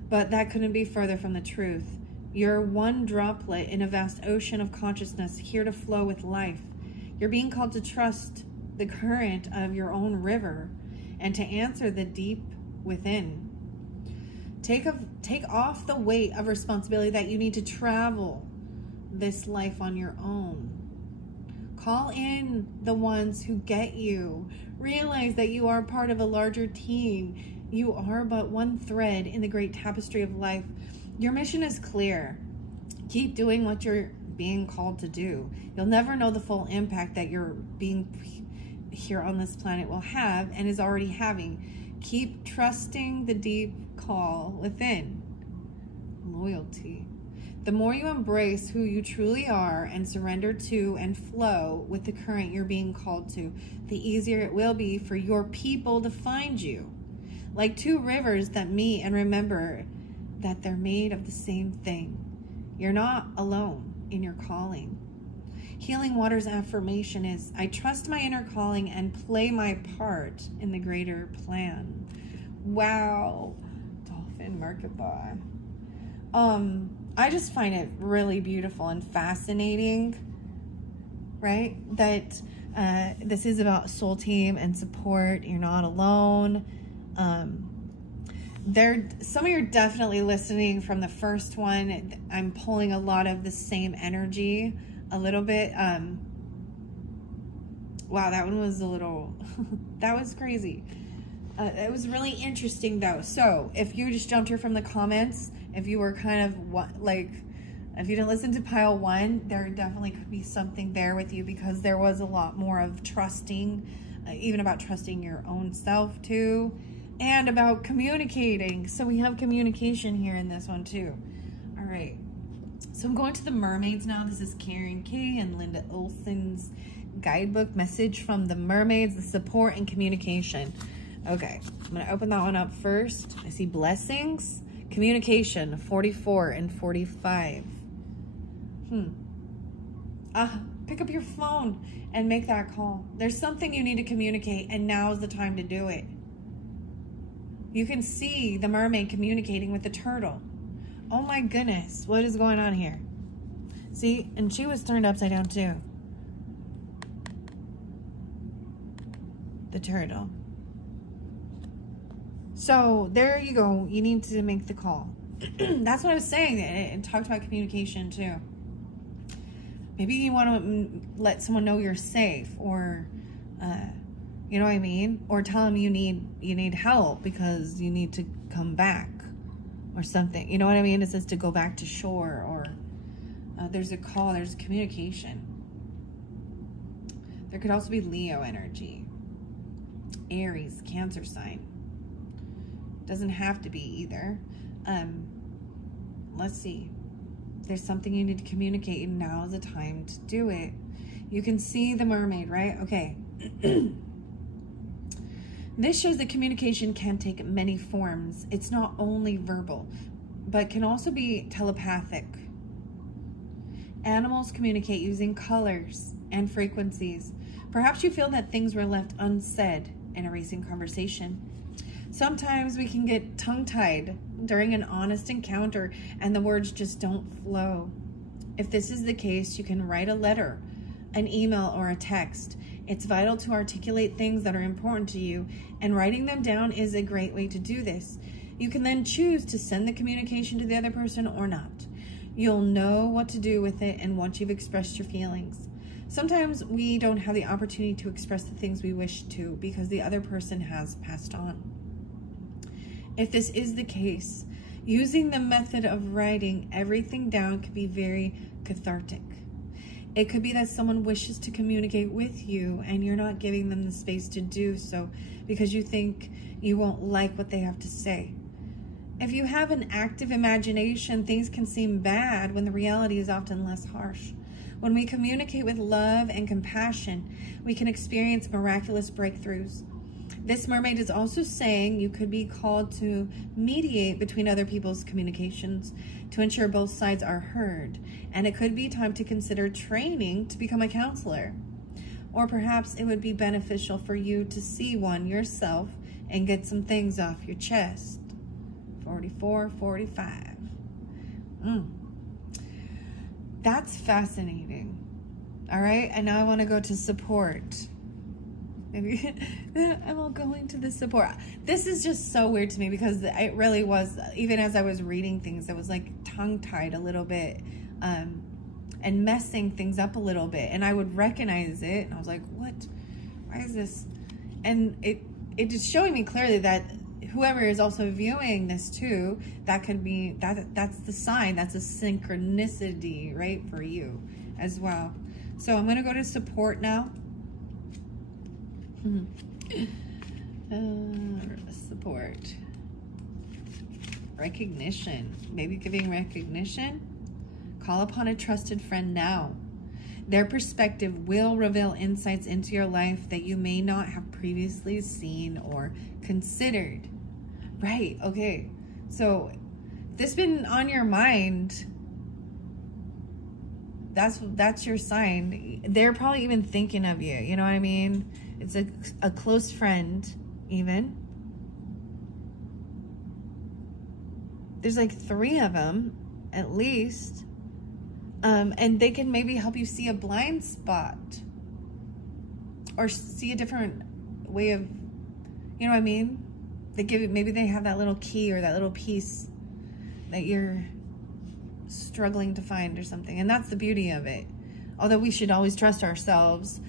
but that couldn't be further from the truth. You're one droplet in a vast ocean of consciousness here to flow with life. You're being called to trust the current of your own river and to answer the deep within. Take off the weight of responsibility that you need to travel this life on your own. Call in the ones who get you. Realize that you are part of a larger team. You are but one thread in the great tapestry of life. Your mission is clear. Keep doing what you're being called to do. You'll never know the full impact that your being here on this planet will have and is already having. Keep trusting the deep call within. Loyalty. The more you embrace who you truly are and surrender to and flow with the current you're being called to, the easier it will be for your people to find you. Like two rivers that meet and remember that they're made of the same thing. You're not alone in your calling. Healing Water's affirmation is, I trust my inner calling and play my part in the greater plan. Wow. Dolphin Merkaba. I just find it really beautiful and fascinating, right? That this is about soul team and support. You're not alone. Some of you are definitely listening from the first one. I'm pulling a lot of the same energy a little bit. Wow, that one was a little, that was crazy. It was really interesting though. So if you just jumped here from the comments, if you were kind of like, if you didn't listen to pile 1, there definitely could be something there with you, because there was a lot more of trusting, even about trusting your own self too, and about communicating. So we have communication here in this one too. All right. So I'm going to the mermaids now. This is Karen K and Linda Olson's guidebook, Message from the Mermaids, the support and communication. Okay, I'm going to open that one up first. I see blessings, communication, 44 and 45. Pick up your phone and make that call. There's something you need to communicate, and now's the time to do it. You can see the mermaid communicating with the turtle. Oh my goodness, what is going on here? See, and she was turned upside down too. The turtle. So there you go. You need to make the call. That's what I was saying. It talked about communication too. Maybe you want to let someone know you're safe, or you know what I mean? Or tell them you need help because you need to come back or something. You know what I mean? It says to go back to shore, or there's a call, there's communication. There could also be Leo energy. Aries, Cancer sign. Doesn't have to be either. Let's see. There's something you need to communicate, and now is the time to do it. You can see the mermaid, right? Okay. This shows that communication can take many forms. It's not only verbal, but can also be telepathic. Animals communicate using colors and frequencies. Perhaps you feel that things were left unsaid in a recent conversation. Sometimes we can get tongue-tied during an honest encounter and the words just don't flow. If this is the case, you can write a letter, an email, or a text. It's vital to articulate things that are important to you, and writing them down is a great way to do this. You can then choose to send the communication to the other person or not. You'll know what to do with it and once you've expressed your feelings. Sometimes we don't have the opportunity to express the things we wish to because the other person has passed on. If this is the case, using the method of writing everything down can be very cathartic. It could be that someone wishes to communicate with you and you're not giving them the space to do so because you think you won't like what they have to say. If you have an active imagination, things can seem bad when the reality is often less harsh. When we communicate with love and compassion, we can experience miraculous breakthroughs. This mermaid is also saying you could be called to mediate between other people's communications to ensure both sides are heard. And it could be time to consider training to become a counselor. Or perhaps it would be beneficial for you to see one yourself and get some things off your chest. 44, 45. That's fascinating. All right, and now I want to go to support. Maybe I'm all going to the support. This is just so weird to me because it really was, even as I was reading things, it was like tongue-tied a little bit and messing things up a little bit. And I would recognize it, and I was like, what? Why is this? And it is showing me clearly that whoever is also viewing this too, that could be, that's the sign, that's a synchronicity, right, for you as well. So I'm going to go to support now. Support. Recognition. Maybe giving recognition. Call upon a trusted friend now. Their perspective will reveal insights into your life that you may not have previously seen or considered. Right, okay. So, if this been on your mind, that's your sign. They're probably even thinking of you. You know what I mean? It's a close friend, even. There's like 3 of them, at least. And they can maybe help you see a blind spot or see a different way of, you know what I mean? Maybe they have that little key or that little piece that you're struggling to find or something. And that's the beauty of it. Although we should always trust ourselves,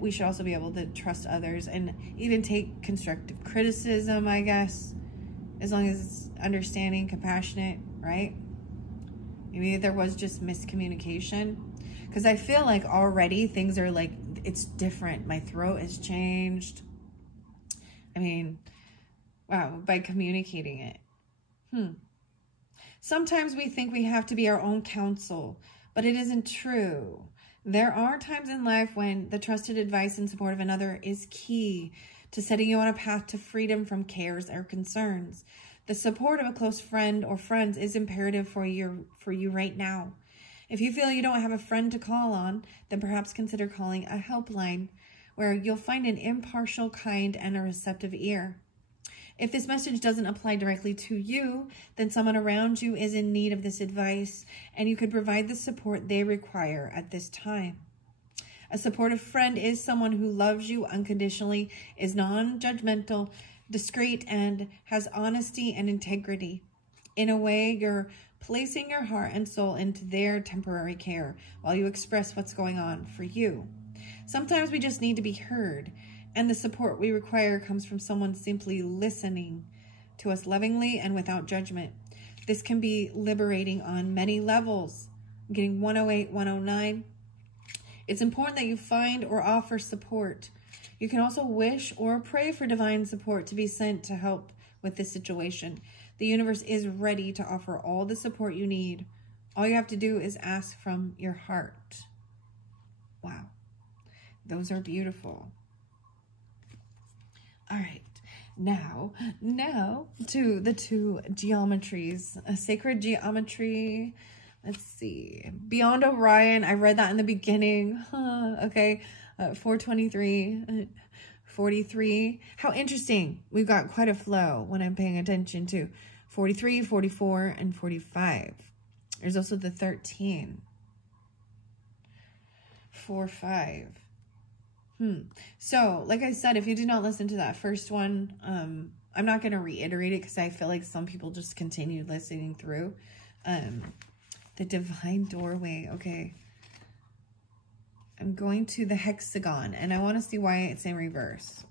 we should also be able to trust others and even take constructive criticism, I guess, as long as it's understanding, compassionate, right? Maybe there was just miscommunication, because I feel like already things are like, it's different. My throat has changed. I mean, wow, by communicating it. Sometimes we think we have to be our own counsel, but it isn't true. There are times in life when the trusted advice and support of another is key to setting you on a path to freedom from cares or concerns. The support of a close friend or friends is imperative for you right now. If you feel you don't have a friend to call on, then perhaps consider calling a helpline where you'll find an impartial, kind, and a receptive ear. If this message doesn't apply directly to you, then someone around you is in need of this advice, and you could provide the support they require at this time. A supportive friend is someone who loves you unconditionally, is non-judgmental, discreet, and has honesty and integrity. In a way, you're placing your heart and soul into their temporary care while you express what's going on for you. Sometimes we just need to be heard, and the support we require comes from someone simply listening to us lovingly and without judgment. This can be liberating on many levels. I'm getting 108, 109. It's important that you find or offer support. You can also wish or pray for divine support to be sent to help with this situation. The universe is ready to offer all the support you need. All you have to do is ask from your heart. Wow. Those are beautiful. All right. Now to the 2 geometries. A sacred geometry. Let's see. Beyond Orion. I read that in the beginning. Okay. 423, 43. How interesting. We've got quite a flow when I'm paying attention to 43, 44, and 45. There's also the 13. 4, 5. So, like I said, if you did not listen to that first one, I'm not going to reiterate it because I feel like some people just continued listening through. The divine doorway. Okay. I'm going to the hexagon, and I want to see why it's in reverse.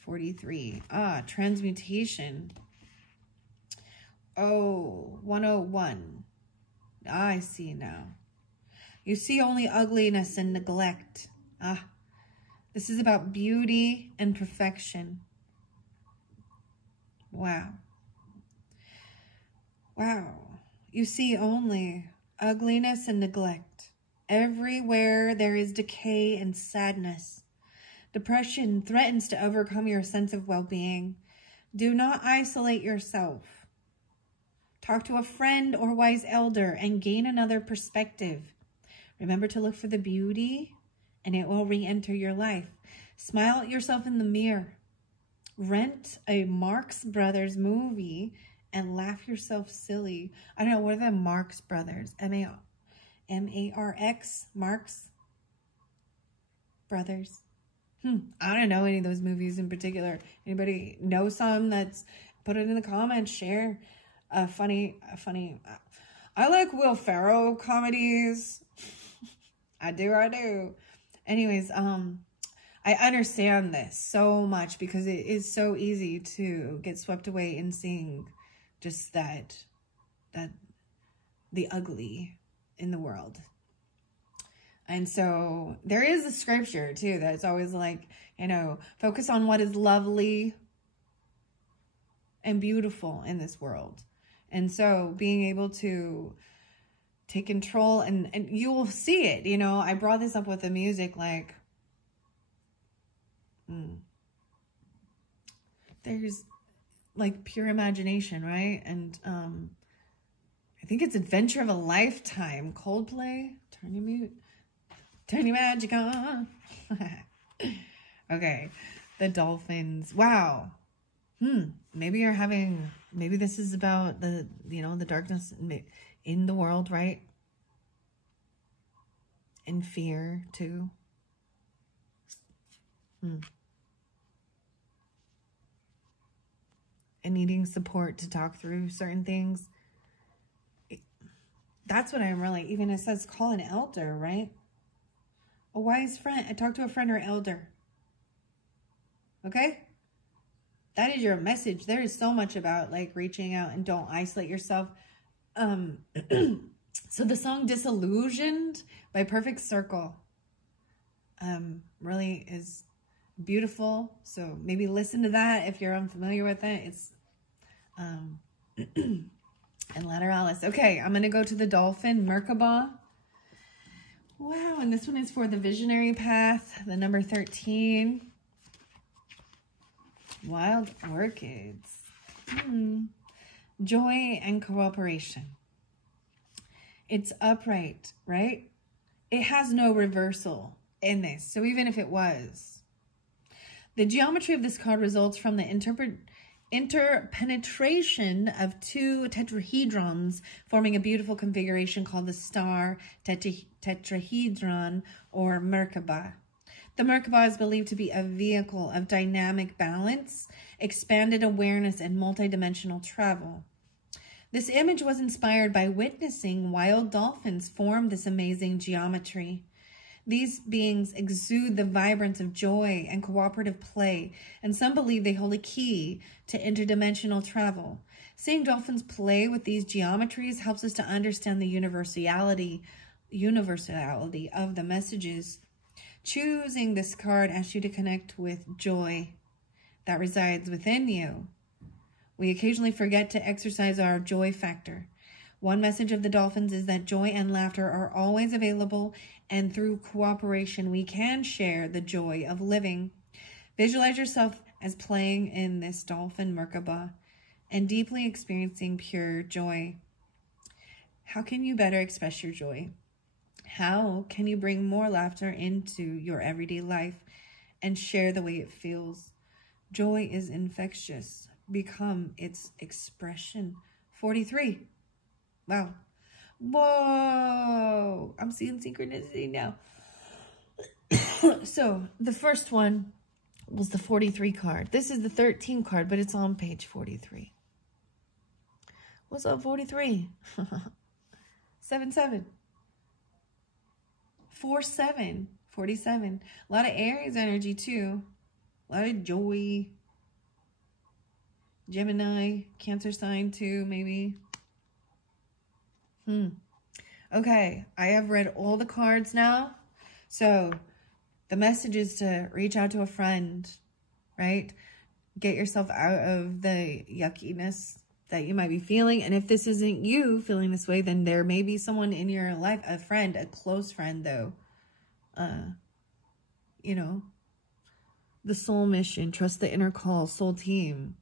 43. Transmutation. Oh, 101. I see now. You see only ugliness and neglect. This is about beauty and perfection. Wow. Wow. You see only ugliness and neglect. Everywhere there is decay and sadness. Depression threatens to overcome your sense of well-being. Do not isolate yourself. Talk to a friend or wise elder and gain another perspective. Remember to look for the beauty, and it will re-enter your life. Smile at yourself in the mirror. Rent a Marx Brothers movie and laugh yourself silly. I don't know, what are the Marx Brothers? M-A-R-X, Marx Brothers. I don't know any of those movies in particular. Anybody know some? That's, put it in the comments, share. Funny. I like Will Ferrell comedies. I do. Anyways, I understand this so much because it is so easy to get swept away in seeing just that the ugly in the world. And so there is a scripture too that's always like, you know, focus on what is lovely and beautiful in this world. And so being able to take control, and you will see it, you know, I brought this up with the music, like, there's like pure imagination, right? And I think it's Adventure of a Lifetime. Coldplay. Turn your mute. Turn your magic on. Okay. The dolphins. Wow. Maybe you're having, maybe this is about the, you know, the darkness in the world, right? And fear too. And needing support to talk through certain things. That's what I'm really, even it says call an elder, right? A wise friend. I talked to a friend or elder. Okay? That is your message. There is so much about like reaching out and don't isolate yourself. So the song Disillusioned by Perfect Circle really is beautiful. So maybe listen to that if you're unfamiliar with it. It's and Lateralis. Okay, I'm going to go to the dolphin, Merkaba. Wow, and this one is for the visionary path, the number 13. Wild orchids. Joy and cooperation. It's upright, right? It has no reversal in this. So even if it was. The geometry of this card results from the interpenetration of two tetrahedrons forming a beautiful configuration called the star tetrahedron or Merkaba. The Merkaba is believed to be a vehicle of dynamic balance, expanded awareness, and multidimensional travel. This image was inspired by witnessing wild dolphins form this amazing geometry. These beings exude the vibrance of joy and cooperative play, and some believe they hold a key to interdimensional travel. Seeing dolphins play with these geometries helps us to understand the universality of the messages. Choosing this card asks you to connect with joy that resides within you. We occasionally forget to exercise our joy factor. One message of the dolphins is that joy and laughter are always available, and through cooperation, we can share the joy of living. Visualize yourself as playing in this dolphin Merkaba and deeply experiencing pure joy. How can you better express your joy? How can you bring more laughter into your everyday life and share the way it feels? Joy is infectious. Become its expression. 43. Wow. Whoa. I'm seeing synchronicity now. So the first one was the 43 card. This is the 13 card, but it's on page 43. What's up, 43? 7-7. 4-7. 47. A lot of Aries energy too. A lot of joy. Gemini, Cancer sign too, maybe. Okay, I have read all the cards now. So the message is to reach out to a friend, right? Get yourself out of the yuckiness that you might be feeling. And if this isn't you feeling this way, then there may be someone in your life, a friend, a close friend though. You know, the soul mission, trust the inner call, soul team.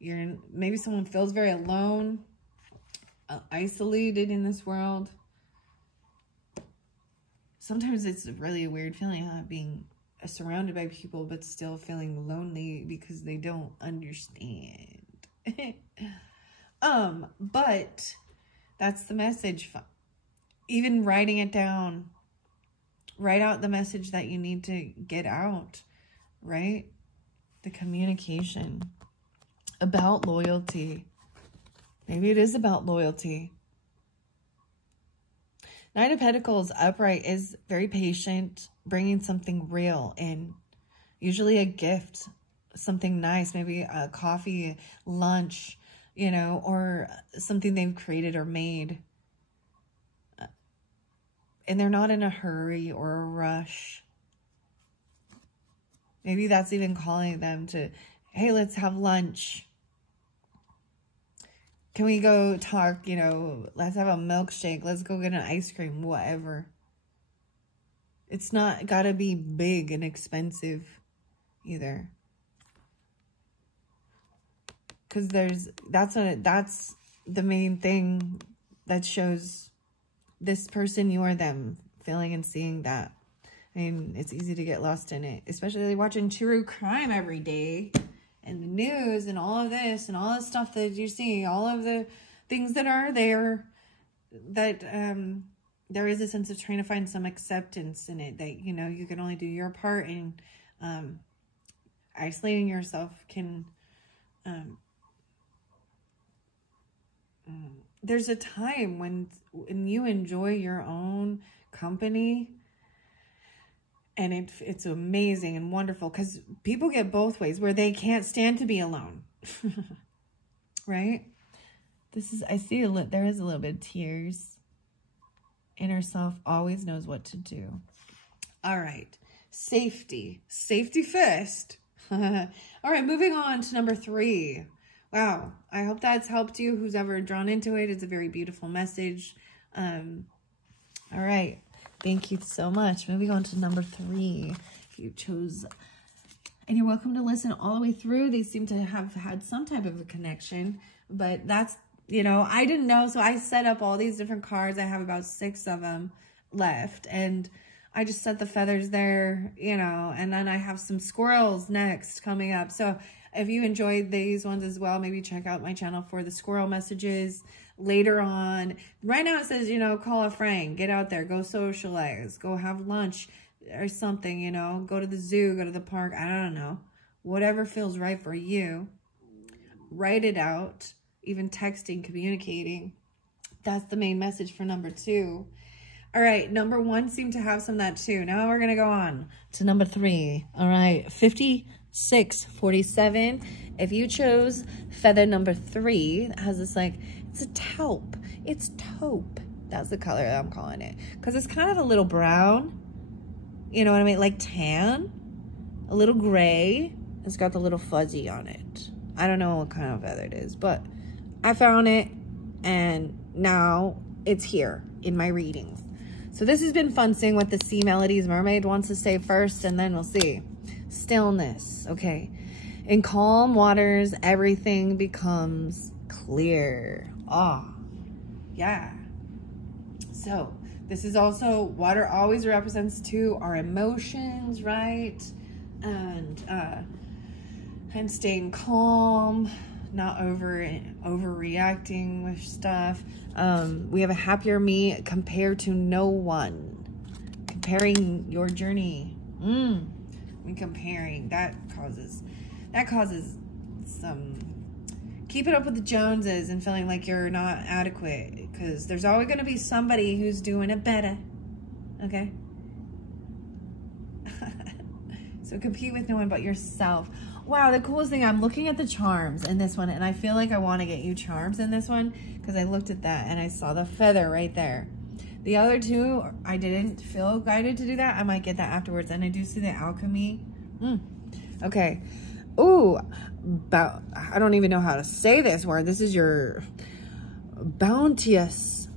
Maybe someone feels very alone, isolated in this world. Sometimes it's really a weird feeling, being surrounded by people, but still feeling lonely because they don't understand. But that's the message. Even writing it down, write out the message that you need to get out, right? The communication about loyalty. Maybe it is about loyalty. Knight of Pentacles upright is very patient, bringing something real in. Usually a gift, something nice, maybe a coffee, lunch, you know, or something they've created or made. And they're not in a hurry or a rush. Maybe that's even calling them to, hey, let's have lunch. Can we go talk, you know, let's have a milkshake. Let's go get an ice cream, whatever. It's not gotta be big and expensive either. Because that's the main thing that shows this person, you are them, feeling and seeing that. I mean, it's easy to get lost in it, especially watching true crime every day and the news and all of this and all the stuff that you see, all of the things that are there, that there is a sense of trying to find some acceptance in it, that, you know, you can only do your part, and isolating yourself can, there's a time when you enjoy your own company, and it's amazing and wonderful, because people get both ways, where they can't stand to be alone. Right? I see there is a little bit of tears. Inner self always knows what to do. All right. Safety. Safety first. All right, moving on to number 3. Wow. I hope that's helped you, who's ever drawn into it. It's a very beautiful message. All right. Thank you so much. Moving on to number 3. If you chose, and you're welcome to listen all the way through. They seem to have had some type of a connection, but that's, you know, I didn't know. So I set up all these different cards. I have about 6 of them left, and I just set the feathers there, you know, and then I have some squirrels next coming up. So if you enjoyed these ones as well, maybe check out my channel for the squirrel messages later on. Right now it says, you know, call a friend, get out there, go socialize, go have lunch or something, you know, go to the zoo, go to the park. I don't know, whatever feels right for you. Write it out. Even texting, communicating. That's the main message for number 2. All right, number 1 seemed to have some of that too. Now we're going to go on to number 3. All right, 5647. If you chose feather number 3, it has this, like, it's a taupe. It's taupe. That's the color that I'm calling it. Because it's kind of a little brown. You know what I mean? Like tan. A little gray. It's got the little fuzzy on it. I don't know what kind of feather it is, but I found it, and now it's here in my readings. So this has been fun seeing what the sea melodies Mermaid wants to say first, and then we'll see. Stillness. Okay. In calm waters, everything becomes clear. Ah, yeah. So this is also, water always represents too our emotions, right? And staying calm, not overreacting with stuff. We have a happier me compared to no one. Comparing your journey. When comparing, that causes some keeping up with the Joneses and feeling like you're not adequate, because there's always going to be somebody who's doing it better. Okay? So compete with no one but yourself. Wow, the coolest thing, I'm looking at the charms in this one, and I feel like I want to get you charms in this one, because I looked at that and I saw the feather right there. The other 2, I didn't feel guided to do that. I might get that afterwards. And I do see the alchemy. Okay. Ooh, I don't even know how to say this word. This is your bounteous.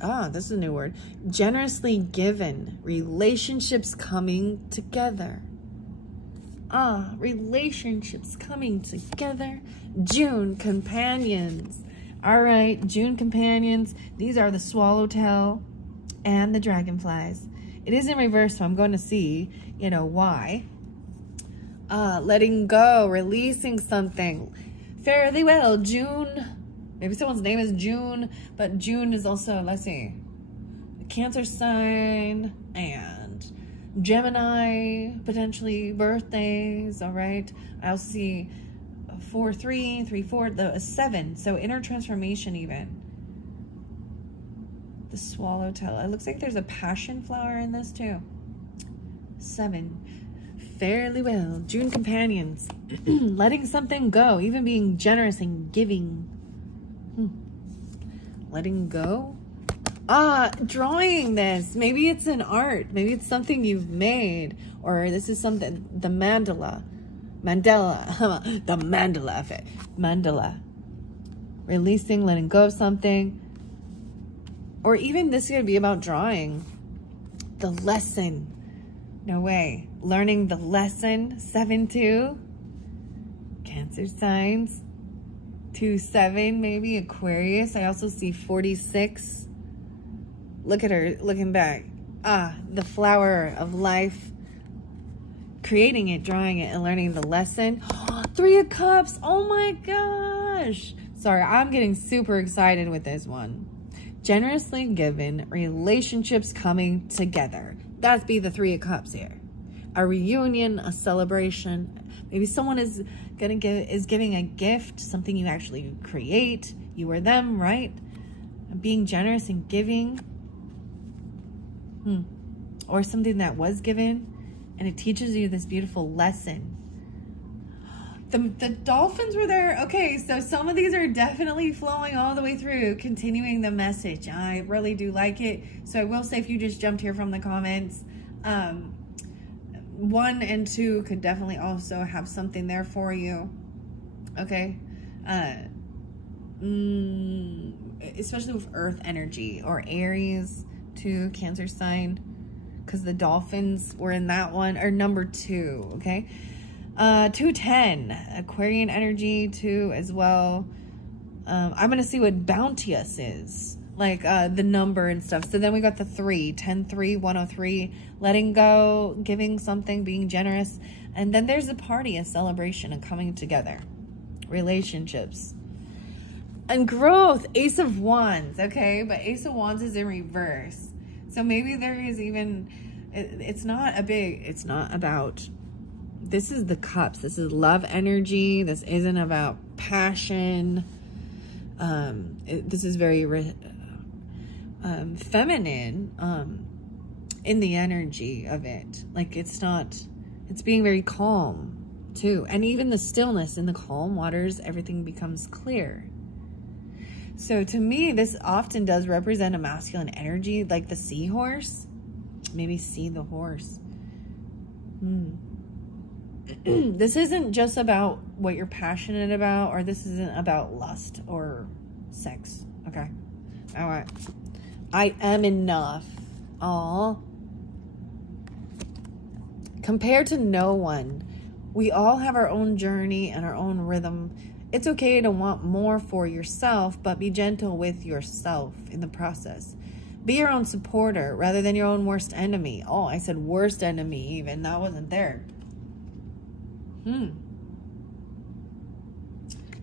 Ah, this is a new word. Generously given. Relationships coming together. Ah, relationships coming together. June companions. All right, June companions. These are the swallowtail and the dragonflies. It is in reverse, so I'm going to see, you know, why. Letting go, releasing something. Fairly well, June. Maybe someone's name is June, but June is also, let's see, the Cancer sign and Gemini, potentially birthdays, all right? I also see 4-3, 3-4, the 7, so inner transformation even. The swallowtail. It looks like there's a passion flower in this too. 7. Fairly well. June companions. Letting something go, even being generous and giving. Letting go. Ah, drawing this. Maybe it's an art. Maybe it's something you've made. Or this is something, the mandala. The mandala effect. Mandala. releasing, letting go of something. Or even this could be about drawing. The lesson. No way. Learning the lesson. 7-2. Cancer signs. 2-7 maybe. Aquarius. I also see 46. Look at her looking back. Ah, the flower of life. Creating it, drawing it, and learning the lesson. 3 of Cups. Oh my gosh. Sorry, I'm getting super excited with this one. Generously given, relationships coming together. That's be the 3 of Cups here. A reunion, a celebration. Maybe someone is giving a gift, something you actually create. You or them, right? Being generous and giving. Or something that was given, and it teaches you this beautiful lesson. The dolphins were there. Okay, so some of these are definitely flowing all the way through, continuing the message. I really do like it. So I will say, if you just jumped here from the comments, 1 and 2 could definitely also have something there for you. Okay. Especially with earth energy, or Aries too, Cancer sign, because the dolphins were in that one, or number 2. Okay. 210, Aquarian energy too as well. I'm gonna see what bounteous is, like the number and stuff. So then we got the 3, 10-3, 103, letting go, giving something, being generous. And then there's a party, a celebration, and coming together. Relationships. And growth, Ace of Wands, okay? But Ace of Wands is in reverse. So maybe there is even, it's not about, this is the Cups. This is love energy. This isn't about passion. This is very feminine in the energy of it. Like it's being very calm too. And even the stillness in the calm waters, everything becomes clear. So to me, this often does represent a masculine energy, like the seahorse. Maybe see the horse. This isn't just about what you're passionate about, or this isn't about lust or sex. Okay. All right. I am enough. Aw. Compared to no one, we all have our own journey and our own rhythm. It's okay to want more for yourself, but be gentle with yourself in the process. Be your own supporter rather than your own worst enemy. Oh, I said worst enemy even. That wasn't there.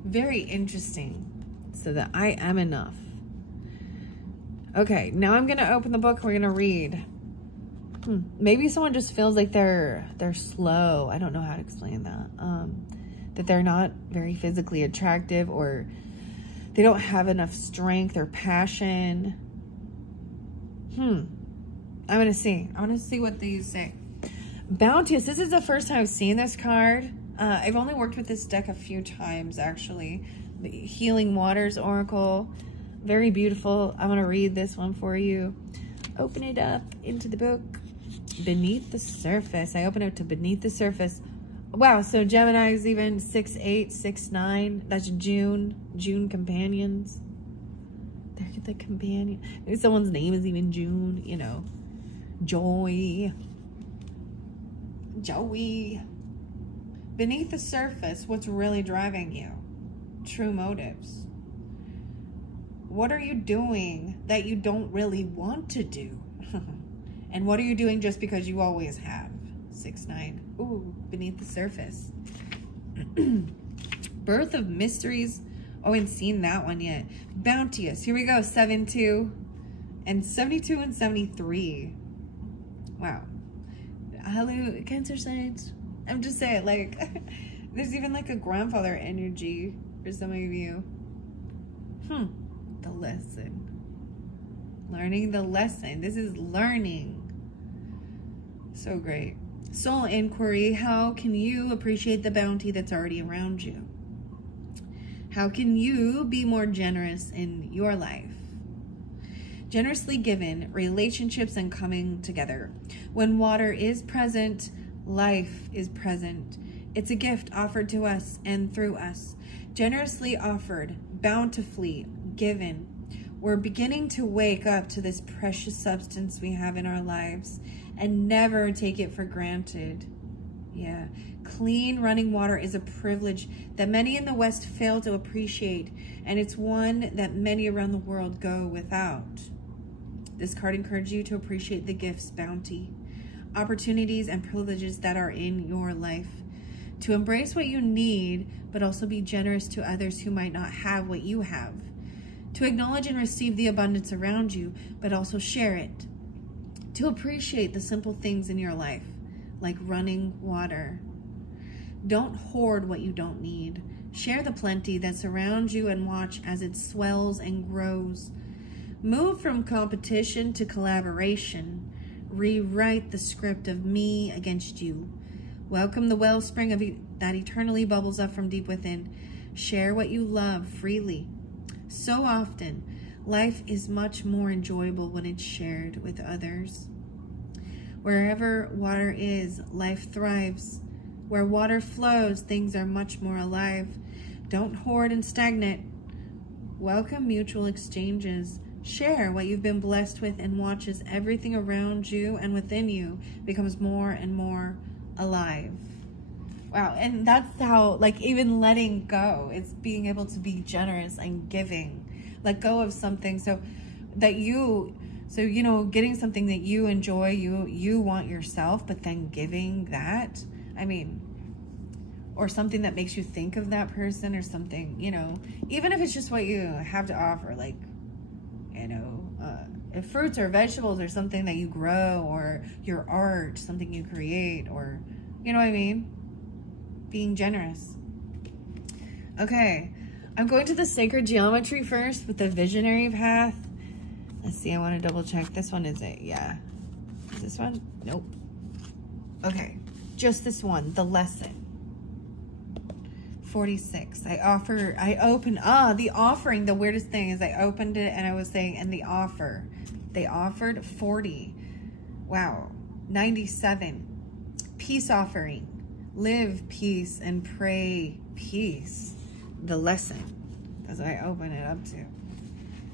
Very interesting. So that I am enough. Okay, now I'm going to open the book. We're going to read. Maybe someone just feels like they're slow. I don't know how to explain that. That they're not very physically attractive, or they don't have enough strength or passion. I'm going to see. I want to see what these say. Bounteous. This is the first time I've seen this card. I've only worked with this deck a few times, actually. The Healing Waters Oracle. Very beautiful. I'm going to read this one for you. Open it up into the book. Beneath the Surface. I open it to Beneath the Surface. Wow, so Gemini is even 6'8", 6'9". That's June. June companions. They're the companion. Maybe someone's name is even June, you know. Joey. Beneath the surface, what's really driving you? True motives. What are you doing that you don't really want to do? And what are you doing just because you always have? 6'9". Ooh, beneath the surface. Birth of Mysteries. Oh, I haven't seen that one yet. Bounteous. Here we go. 7-2 and 72 and 73. Wow. Hello, Cancer signs. I'm just saying, like, there's even like a grandfather energy for some of you. The lesson. Learning the lesson. This is learning. So great. Soul inquiry. How can you appreciate the bounty that's already around you? How can you be more generous in your life? Generously given, relationships and coming together. When water is present, life is present. It's a gift offered to us and through us. Generously offered, bountifully given. We're beginning to wake up to this precious substance we have in our lives and never take it for granted. Yeah, clean running water is a privilege that many in the West fail to appreciate, and it's one that many around the world go without. This card encourages you to appreciate the gifts, bounty, opportunities, and privileges that are in your life. To embrace what you need, but also be generous to others who might not have what you have. To acknowledge and receive the abundance around you, but also share it. To appreciate the simple things in your life, like running water. Don't hoard what you don't need. Share the plenty that surrounds you and watch as it swells and grows. Move from competition to collaboration. Rewrite the script of me against you. Welcome the wellspring of that eternally bubbles up from deep within. Share what you love freely. So often, life is much more enjoyable when it's shared with others. Wherever water is, life thrives. Where water flows, things are much more alive. Don't hoard and stagnate. Welcome mutual exchanges. Share what you've been blessed with and watch as everything around you and within you becomes more and more alive. Wow, and that's how, like, even letting go is being able to be generous and giving. Let go of something so you know, getting something that you enjoy, you want yourself, but then giving that, I mean, or something that makes you think of that person or something, you know, even if it's just what you have to offer, like, you know, if fruits or vegetables or something that you grow, or your art, something you create, or, you know what I mean? Being generous. Okay, I'm going to the sacred geometry first with the visionary path. Let's see, I want to double check. This one is it, yeah. Is this one? Nope. Okay, just this one, the lesson. 46. The offering, the weirdest thing is I opened it and I was saying, and the offer. They offered 40. Wow. 97. Peace offering. Live peace and pray peace. The lesson. That's what I open it up to.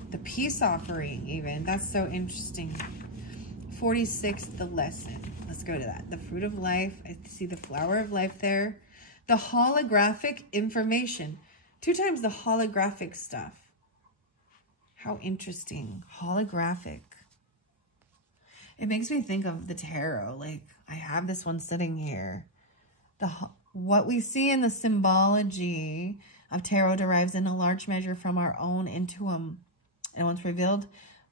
The peace offering even. That's so interesting. 46, the lesson. Let's go to that. The fruit of life. I see the flower of life there. The holographic information. 2 times the holographic stuff. How interesting. Holographic. It makes me think of the tarot. Like, I have this one sitting here. What we see in the symbology of tarot derives in a large measure from our own intuition. And once revealed,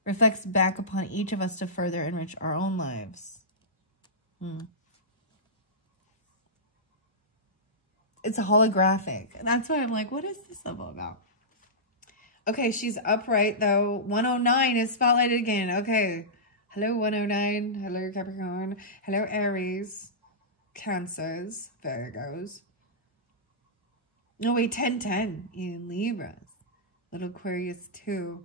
reflects back upon each of us to further enrich our own lives. It's a holographic. That's why I'm like, what is this all about? Okay, she's upright though. 109 is spotlighted again. Okay. Hello 109. Hello Capricorn. Hello Aries. Cancers. Virgos. No, wait, 1010 in Libras. Little Aquarius too.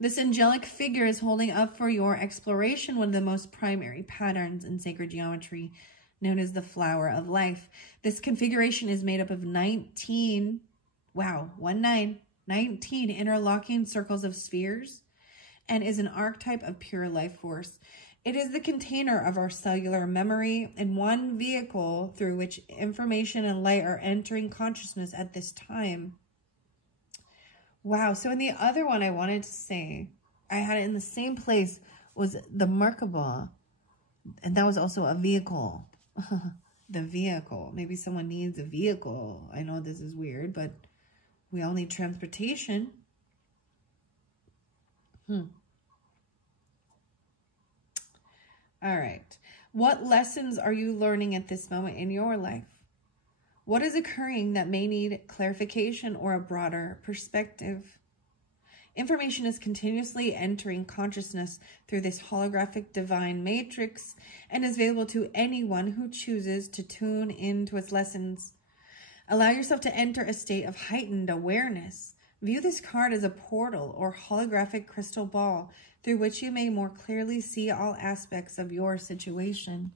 This angelic figure is holding up for your exploration one of the most primary patterns in sacred geometry, known as the flower of life. This configuration is made up of 19 interlocking circles of spheres and is an archetype of pure life force. It is the container of our cellular memory and one vehicle through which information and light are entering consciousness at this time. Wow. So in the other one I wanted to say, I had it in the same place, was the Merkaba. And that was also a vehicle. The vehicle. Maybe someone needs a vehicle. I know this is weird, but we all need transportation. All right. What lessons are you learning at this moment in your life? What is occurring that may need clarification or a broader perspective? Information is continuously entering consciousness through this holographic divine matrix and is available to anyone who chooses to tune into its lessons. Allow yourself to enter a state of heightened awareness. View this card as a portal or holographic crystal ball through which you may more clearly see all aspects of your situation.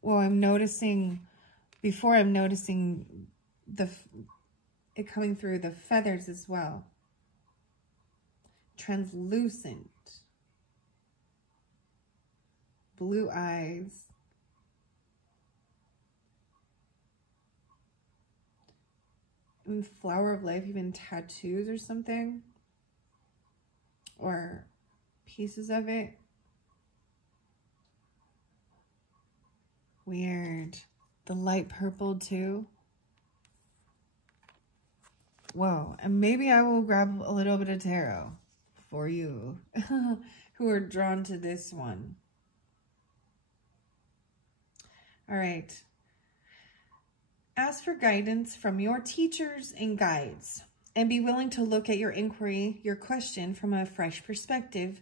Well, I'm noticing before I'm noticing it coming through the feathers as well. Translucent. Blue eyes. Even flower of life, even tattoos or something. Or pieces of it. Weird. The light purple too. Whoa. And maybe I will grab a little bit of tarot for you who are drawn to this one. All right. Ask for guidance from your teachers and guides, and be willing to look at your inquiry, your question, from a fresh perspective.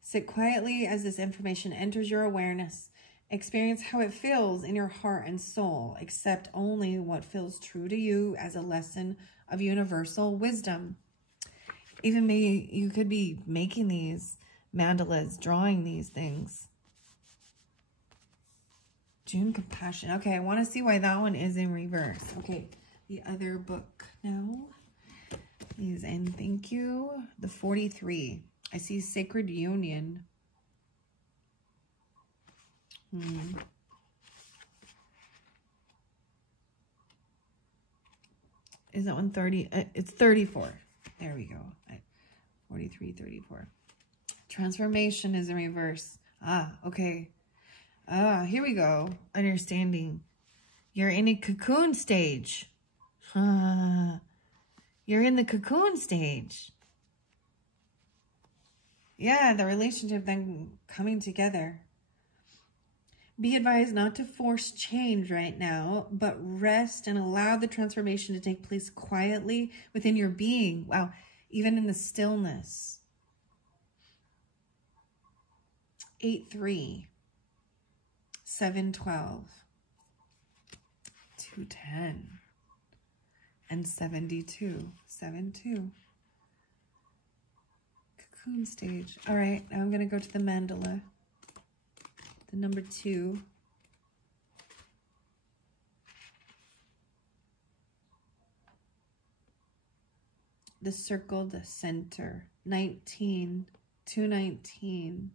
Sit quietly as this information enters your awareness. Experience how it feels in your heart and soul. Accept only what feels true to you as a lesson of universal wisdom. Even maybe you could be making these mandalas, drawing these things. June compassion. Okay, I want to see why that one is in reverse. Okay, the other book now. Please and thank you. The 43. I see sacred union. Is that one 30? It's 34. There we go. 43, 34. Transformation is in reverse. Ah, okay. Here we go. Understanding. You're in a cocoon stage. You're in the cocoon stage. Yeah, the relationship then coming together. Be advised not to force change right now, but rest and allow the transformation to take place quietly within your being. Wow, even in the stillness. 8-3. 7-12, 2-10, and 72, 7-2. Cocoon stage. All right, now I'm going to go to the mandala, the number 2. The circled center, 19, 219.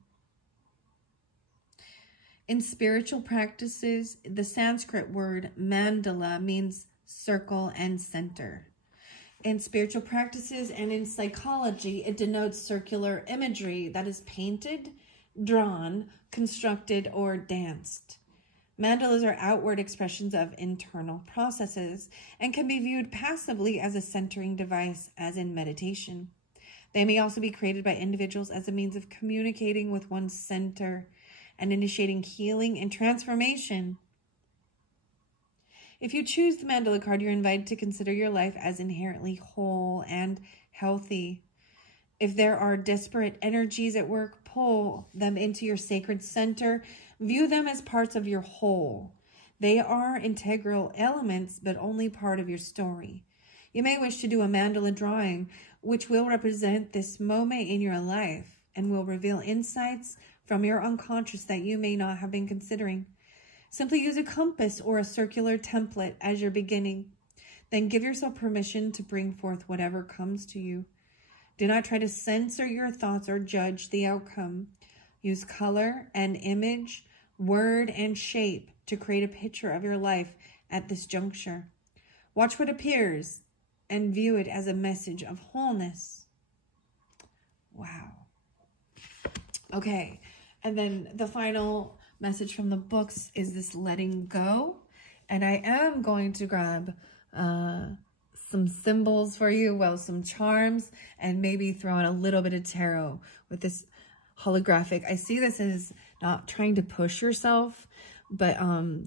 In spiritual practices, the Sanskrit word mandala means circle and center. In spiritual practices and in psychology, it denotes circular imagery that is painted, drawn, constructed, or danced. Mandalas are outward expressions of internal processes and can be viewed passively as a centering device, as in meditation. They may also be created by individuals as a means of communicating with one's center and initiating healing and transformation. If you choose the mandala card, you're invited to consider your life as inherently whole and healthy. If there are disparate energies at work, pull them into your sacred center. View them as parts of your whole. They are integral elements, but only part of your story. You may wish to do a mandala drawing, which will represent this moment in your life and will reveal insights from your unconscious that you may not have been considering. Simply use a compass or a circular template as your beginning. Then give yourself permission to bring forth whatever comes to you. Do not try to censor your thoughts or judge the outcome. Use color and image, word and shape to create a picture of your life at this juncture. Watch what appears and view it as a message of wholeness. Wow. Okay. And then the final message from the books is this letting go. And I am going to grab some symbols for you, well, some charms, and maybe throw in a little bit of tarot with this holographic. I see this as not trying to push yourself, but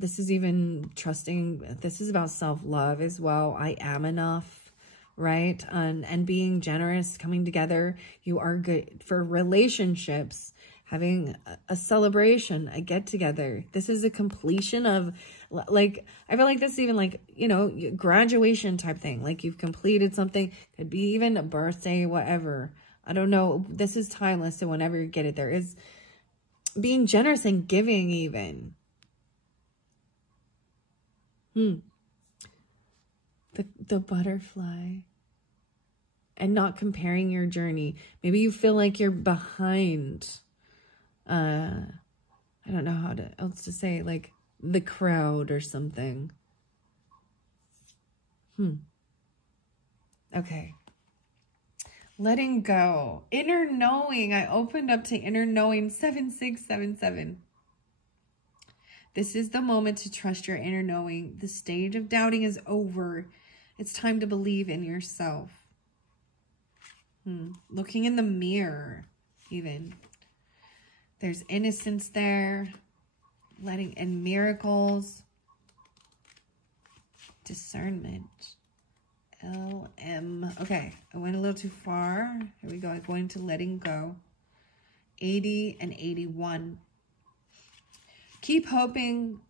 this is even trusting. This is about self-love as well. I am enough, right? And being generous, coming together. You are good for relationships. Having a celebration, a get-together. This is a completion of, like, I feel like this is even like, you know, graduation type thing. Like you've completed something. Could be even a birthday, whatever. I don't know. This is timeless. So whenever you get it, there is being generous and giving even. The butterfly. And not comparing your journey. Maybe you feel like you're behind. I don't know how else to say, like the crowd or something. Okay. Letting go. Inner knowing. I opened up to inner knowing 7677. This is the moment to trust your inner knowing. The stage of doubting is over. It's time to believe in yourself. Looking in the mirror, even. There's innocence there. Letting in miracles. Discernment. LM. Okay, I went a little too far. Here we go. I'm going to letting go. 80 and 81. Keep hoping,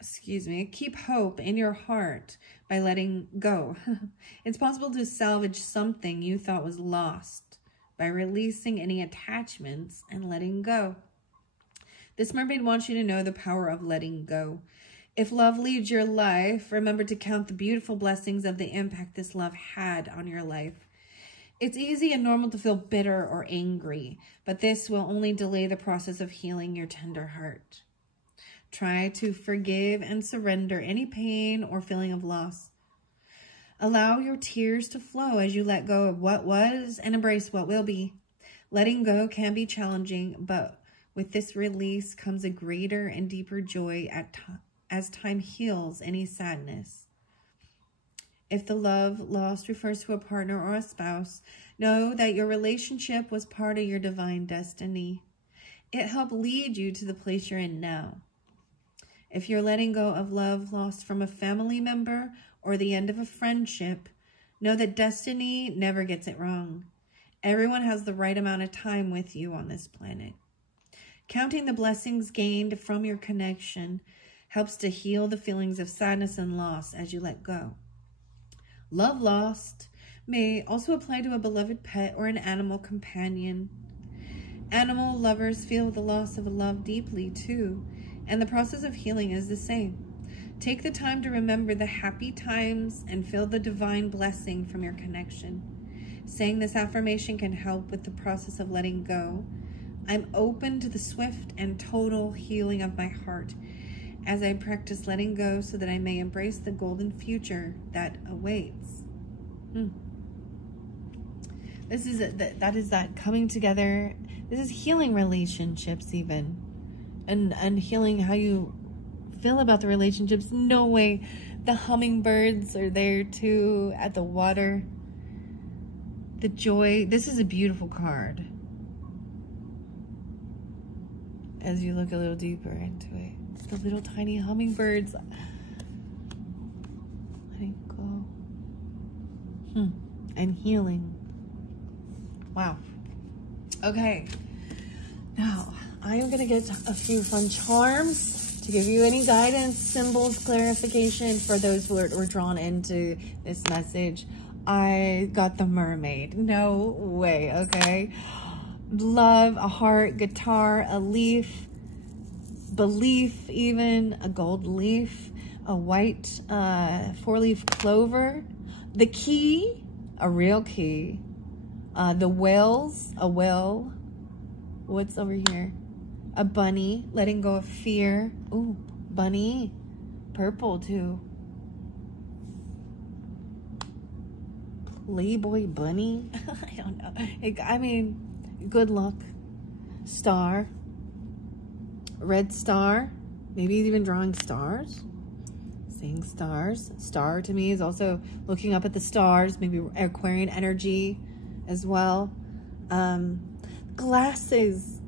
keep hope in your heart by letting go. It's possible to salvage something you thought was lost by releasing any attachments and letting go. This mermaid wants you to know the power of letting go. If love leads your life, remember to count the beautiful blessings of the impact this love had on your life. It's easy and normal to feel bitter or angry, but this will only delay the process of healing your tender heart. Try to forgive and surrender any pain or feeling of loss. Allow your tears to flow as you let go of what was and embrace what will be. Letting go can be challenging, but with this release comes a greater and deeper joy as time heals any sadness. If the love lost refers to a partner or a spouse, know that your relationship was part of your divine destiny. It helped lead you to the place you're in now. If you're letting go of love lost from a family member or the end of a friendship, know that destiny never gets it wrong. Everyone has the right amount of time with you on this planet. Counting the blessings gained from your connection helps to heal the feelings of sadness and loss as you let go. Love lost may also apply to a beloved pet or an animal companion. Animal lovers feel the loss of a love deeply too, and the process of healing is the same. Take the time to remember the happy times and feel the divine blessing from your connection. Saying this affirmation can help with the process of letting go. I'm open to the swift and total healing of my heart as I practice letting go so that I may embrace the golden future that awaits. That is that coming together. This is healing relationships even. And healing how you feel about the relationships. No way. The hummingbirds are there too at the water. The joy. This is a beautiful card. As you look a little deeper into it. The little tiny hummingbirds. Letting go. And healing. Wow. Okay. Now, I am going to get a few fun charms to give you any guidance, symbols, clarification for those who were drawn into this message. I got the mermaid. No way, okay? Love, a heart, guitar, a leaf, belief even, a gold leaf, a white 4-leaf clover, the key, a real key, the whales, a whale. What's over here? A bunny, letting go of fear. Ooh, bunny, purple too. Playboy bunny. I don't know. I mean, good luck. Star. Red star. Maybe even drawing stars. Seeing stars. Star to me is also looking up at the stars. Maybe Aquarian energy as well. Glasses.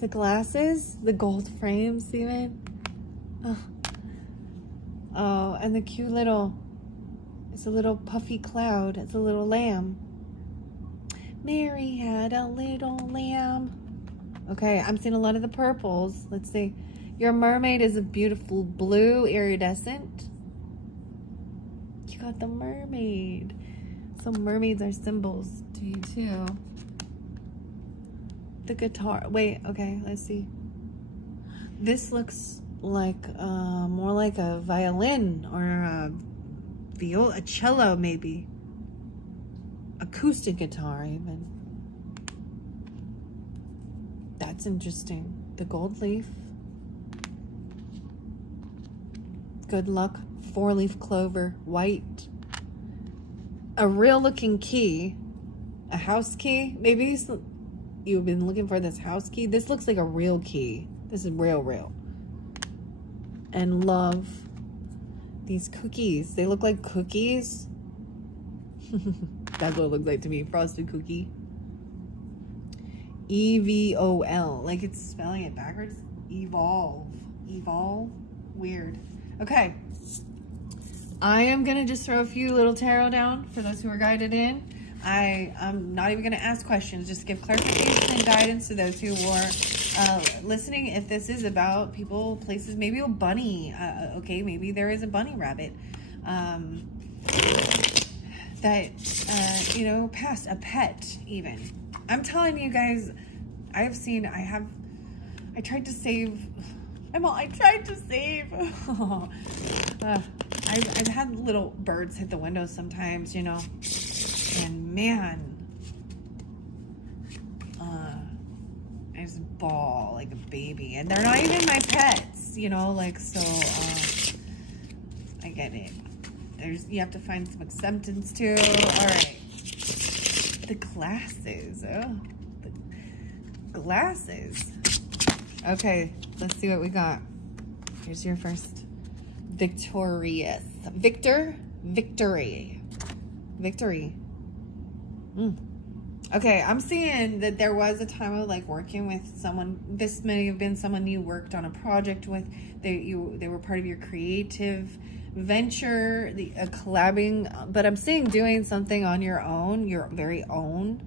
The glasses. The gold frames even. Oh, and the cute little... It's a little puffy cloud. It's a little lamb. Mary had a little lamb. Okay, I'm seeing a lot of the purples. Let's see. Your mermaid is a beautiful blue iridescent. You got the mermaid. So mermaids are symbols to you too. The guitar. Wait, okay, let's see. This looks more like a violin or a viola, a cello maybe. Acoustic guitar even. That's interesting. The gold leaf. Good luck. 4-leaf clover. White. A real looking key. A house key. Maybe you've been looking for this house key. This looks like a real key. This is real. And love. These cookies. They look like cookies. That's what it looks like to me. Frosted cookie. EVOL. Like it's spelling it backwards. Evolve. Weird. Okay. I am going to just throw a few little tarot down for those who are guided in. I'm not even going to ask questions. Just give clarification and guidance to those who are listening. If this is about people, places, maybe a bunny. Okay, maybe there is a bunny rabbit. That, you know, passed, a pet even. I'm telling you guys, I tried to save, I've had little birds hit the window sometimes, you know, and man, I just bawl like a baby, and they're not even my pets, you know, like, so, I get it. You have to find some acceptance too. All right. The glasses. Oh, the glasses. Okay, let's see what we got. Here's your first. Victorious. Victory. Okay, I'm seeing that there was a time of like working with someone. This may have been someone you worked on a project with. They were part of your creative venture, collabing, but I'm seeing doing something on your own, your very own,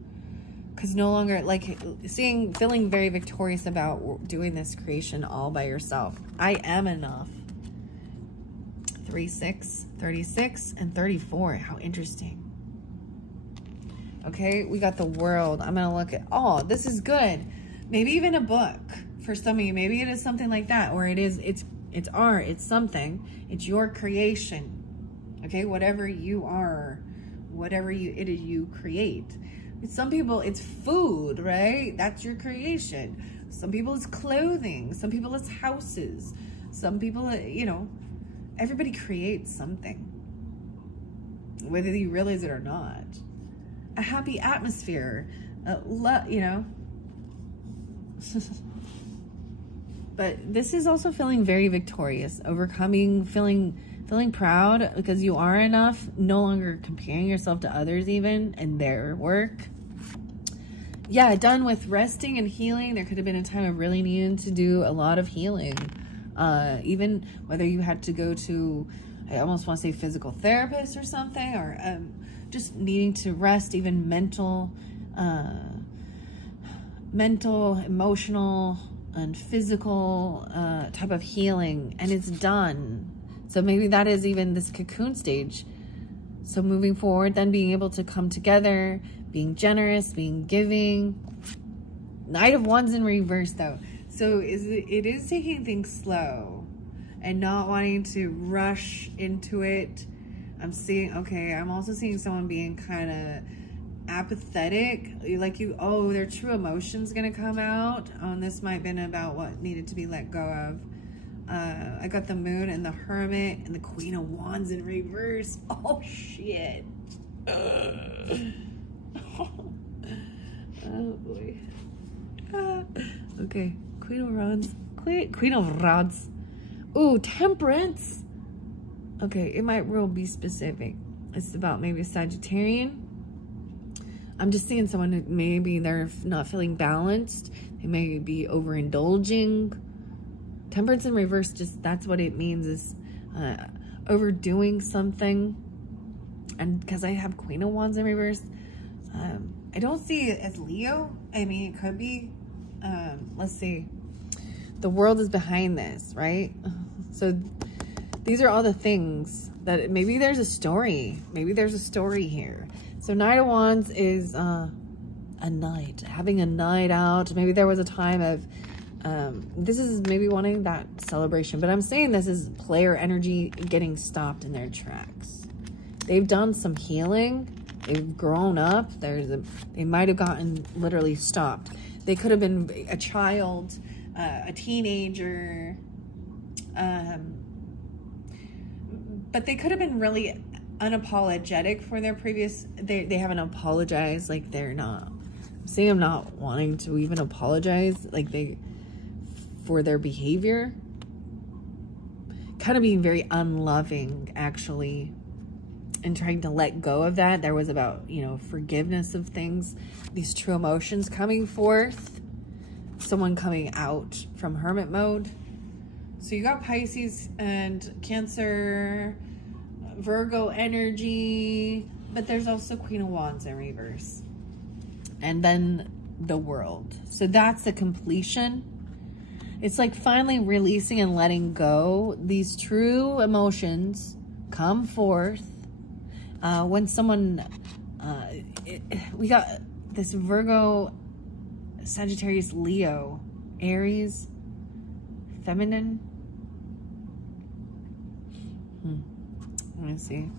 because no longer like feeling very victorious about doing this creation all by yourself. I am enough. 3, 6, 36, and 34. How interesting. Okay, we got the world. I'm gonna look at, oh, this is good. Maybe even a book for some of you. Maybe it is something like that, or it's art, it's something, it's your creation. Okay, whatever you are, whatever it is you create. Some people, it's food, right? That's your creation. Some people it's clothing. Some people it's houses. Some people, you know, everybody creates something, whether you realize it or not. A happy atmosphere, you know. But this is also feeling very victorious, overcoming, feeling proud because you are enough, no longer comparing yourself to others even and their work. Yeah, done with resting and healing. There could have been a time of really needing to do a lot of healing. Even whether you had to go to, I almost want to say physical therapist or something, or just needing to rest, even mental, emotional, and physical type of healing, and it's done. So maybe that is even this cocoon stage. So moving forward, then being able to come together, being generous, being giving. Knight of Wands in reverse though. So it is taking things slow and not wanting to rush into it. I'm also seeing someone being kind of apathetic, like their true emotions gonna come out. This might have been about what needed to be let go of. I got the Moon and the Hermit and the Queen of Wands in reverse. Oh shit. Oh boy. Okay, Queen of Rods. Ooh, Temperance. Okay, it might real be specific. It's about maybe a Sagittarian. I'm just seeing someone who maybe they're not feeling balanced. They may be overindulging. Temperance in reverse, just that's what it means, is overdoing something. And because I have Queen of Wands in reverse, I don't see it as Leo. I mean, it could be. Let's see. The world is behind this, right? So these are all the things that maybe there's a story. Maybe there's a story here. So Knight of Wands is a night, having a night out. Maybe there was a time of This is maybe wanting that celebration, but I'm saying this is player energy getting stopped in their tracks. They've done some healing. They've grown up. They might have gotten literally stopped. They could have been a child, a teenager, but they could have been really unapologetic for their previous. They haven't apologized. Like they're not. I'm saying I'm not wanting to even apologize. Like for their behavior. Kind of being very unloving, actually. And trying to let go of that. There was about, you know, forgiveness of things. These true emotions coming forth. Someone coming out from hermit mode. So you got Pisces and Cancer, Virgo energy. But there's also Queen of Wands in reverse. And then the World. So that's the completion. It's like finally releasing and letting go. These true emotions come forth. When someone, we got this Virgo, Sagittarius, Leo, Aries, feminine. Let me see.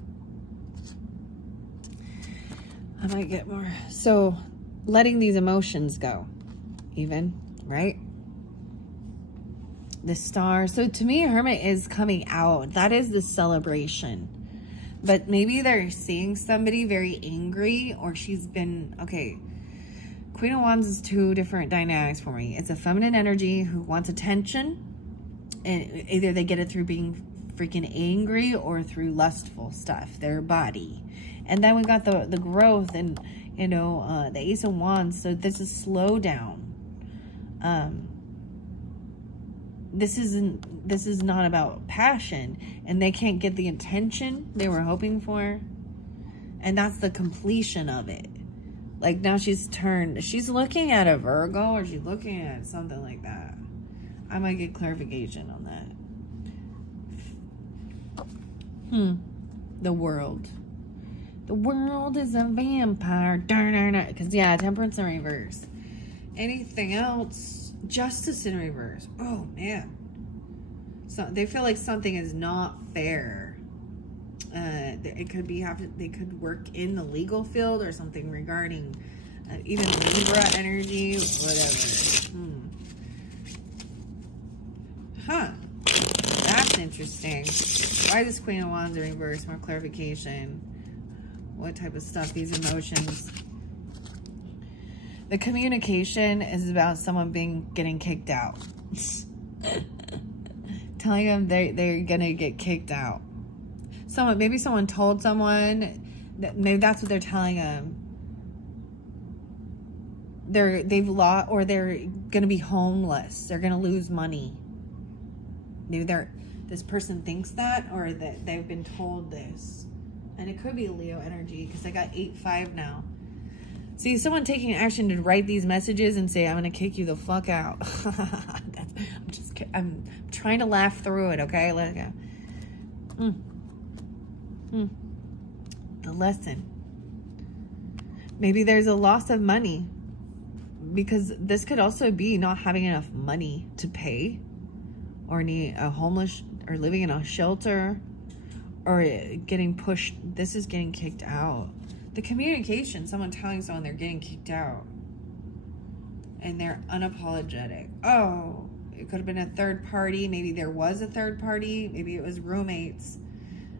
I might get more. So letting these emotions go, even, right? The Star. So to me, Hermit is coming out. That is the celebration. But maybe they're seeing somebody very angry, or she's been, okay. Queen of Wands is two different dynamics for me. It's a feminine energy who wants attention. And either they get it through being freaking angry or through lustful stuff, their body. And then we got the growth and, you know, the Ace of Wands. So this is slow down. This is not about passion, and they can't get the attention they were hoping for. And that's the completion of it. Like now she's looking at a Virgo, or she's looking at something like that. I might get clarification on that. The World. The World is a vampire. Because, yeah, Temperance in reverse. Anything else? Justice in reverse. Oh, man. So they feel like something is not fair. It could be, they could work in the legal field or something regarding even Libra energy, whatever. Huh. That's interesting. Why is Queen of Wands in reverse? More clarification. What type of stuff? These emotions. The communication is about someone getting kicked out. Telling them they're gonna get kicked out. Maybe someone told someone that maybe that's what they're telling them. They've lost, or they're gonna be homeless. They're gonna lose money. Maybe this person thinks that, or that they've been told this. And it could be Leo energy, because I got 8-5 now. See, someone taking action to write these messages and say, I'm going to kick you the fuck out. I'm trying to laugh through it, okay? Let it go. The lesson. Maybe there's a loss of money. Because this could also be not having enough money to pay. Or need a homeless, or living in a shelter. Or getting pushed. This is getting kicked out. The communication, someone telling someone they're getting kicked out. And they're unapologetic. Oh, it could have been a third party. Maybe there was a third party. Maybe it was roommates.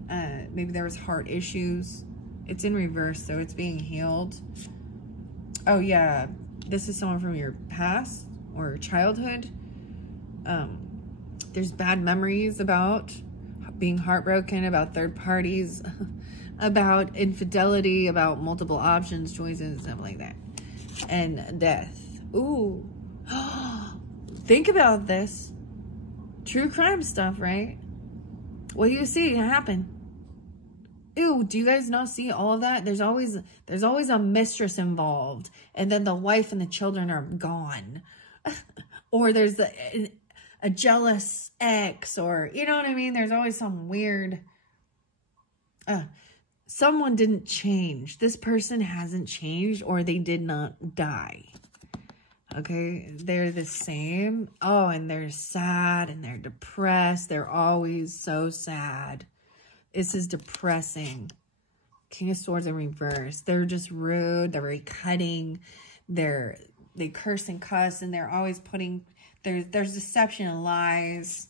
Maybe there was heart issues. It's in reverse, so it's being healed. Oh, yeah. This is someone from your past or childhood. There's bad memories about being heartbroken, about third parties, about infidelity, about multiple options, choices, stuff like that. And death. Ooh. Think about this. True crime stuff, right? What do you see happen? Ew, do you guys not see all of that? There's always a mistress involved. And then the wife and the children are gone. Or there's a jealous ex, or, you know what I mean? There's always some weird... someone didn't change. This person hasn't changed, or they did not die. Okay, they're the same. Oh, and they're sad and they're depressed. They're always so sad. This is depressing. King of Swords in reverse. They're just rude. They're very cutting. They curse and cuss, and they're always putting, there's deception and lies.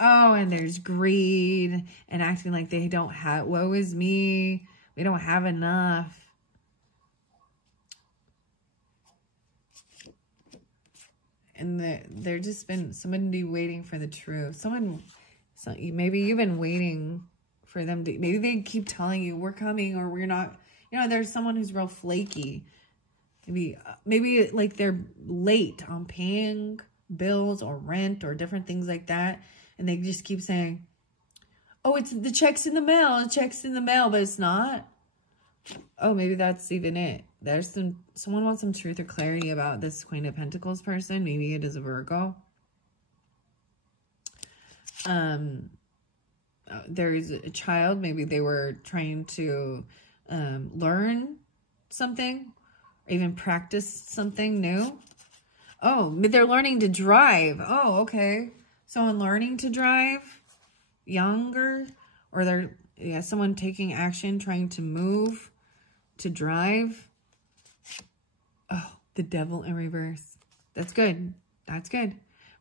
Oh, and there's greed and acting like they don't have, woe is me. We don't have enough. And they're just been, somebody waiting for the truth. Maybe you've been waiting for them to, maybe they keep telling you we're coming or we're not. You know, there's someone who's real flaky. Maybe like they're late on paying bills or rent or different things like that. And they just keep saying, oh, it's the check's in the mail. The check's in the mail, but it's not. Oh, maybe that's even it. There's someone wants some truth or clarity about this Queen of Pentacles person. Maybe it is a Virgo. There's a child. Maybe they were trying to learn something or even practice something new. Oh, they're learning to drive. Oh, okay. Someone learning to drive younger, or someone taking action, trying to move to drive. Oh, the Devil in reverse. That's good. That's good.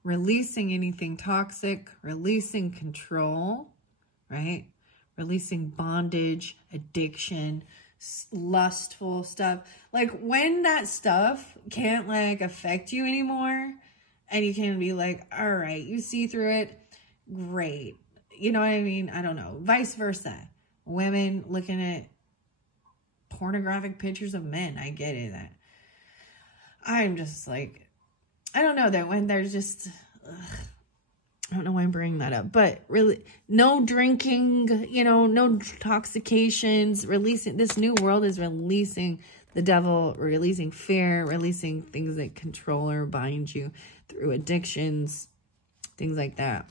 Releasing anything toxic, releasing control, right? Releasing bondage, addiction, lustful stuff. Like when that stuff can't like affect you anymore and you can be like, all right, you see through it. Great. You know what I mean? I don't know. Vice versa. Women looking at pornographic pictures of men. I get it. I'm just like, I don't know that when there's just, I don't know why I'm bringing that up, but really no drinking, you know, no intoxications, releasing, this new world is releasing the devil, releasing fear, releasing things that control or bind you through addictions, things like that.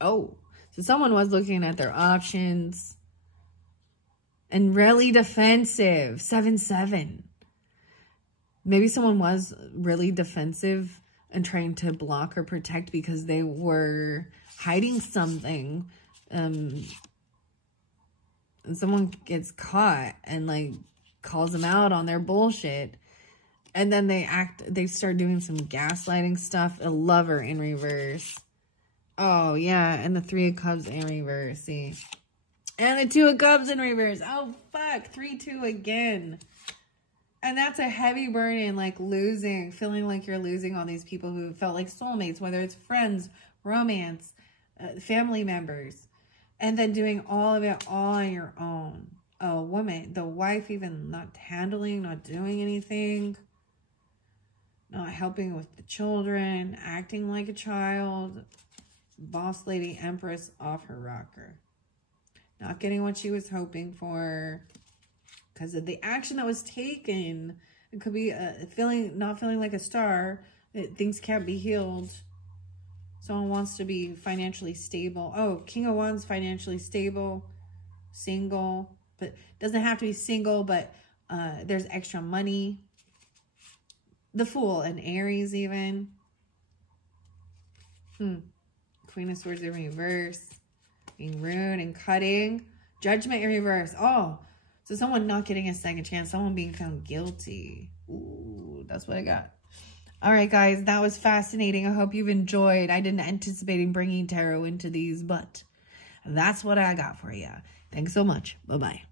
Oh, so someone was looking at their options and really defensive, 7-7. Maybe someone was really defensive and trying to block or protect because they were hiding something. And someone gets caught and like calls them out on their bullshit. And then they start doing some gaslighting stuff. A Lover in reverse. Oh, yeah. And the 3 of Cups in reverse. See? And the 2 of Cups in reverse. Oh, fuck. 3-2 again. And that's a heavy burden, like losing, feeling like you're losing all these people who felt like soulmates, whether it's friends, romance, family members, and then doing all of it all on your own. A woman, the wife, even not handling, not doing anything, not helping with the children, acting like a child, boss lady, empress off her rocker, not getting what she was hoping for. Because of the action that was taken, it could be not feeling like a star. Things can't be healed. Someone wants to be financially stable. Oh, King of Wands, financially stable, single, but doesn't have to be single. But there's extra money. The Fool and Aries even. Queen of Swords in reverse, being rude and cutting. Judgment in reverse. Oh. So someone not getting a second chance, someone being found guilty. Ooh, that's what I got. All right, guys, that was fascinating. I hope you've enjoyed. I didn't anticipate bringing tarot into these, but that's what I got for you. Thanks so much. Bye-bye.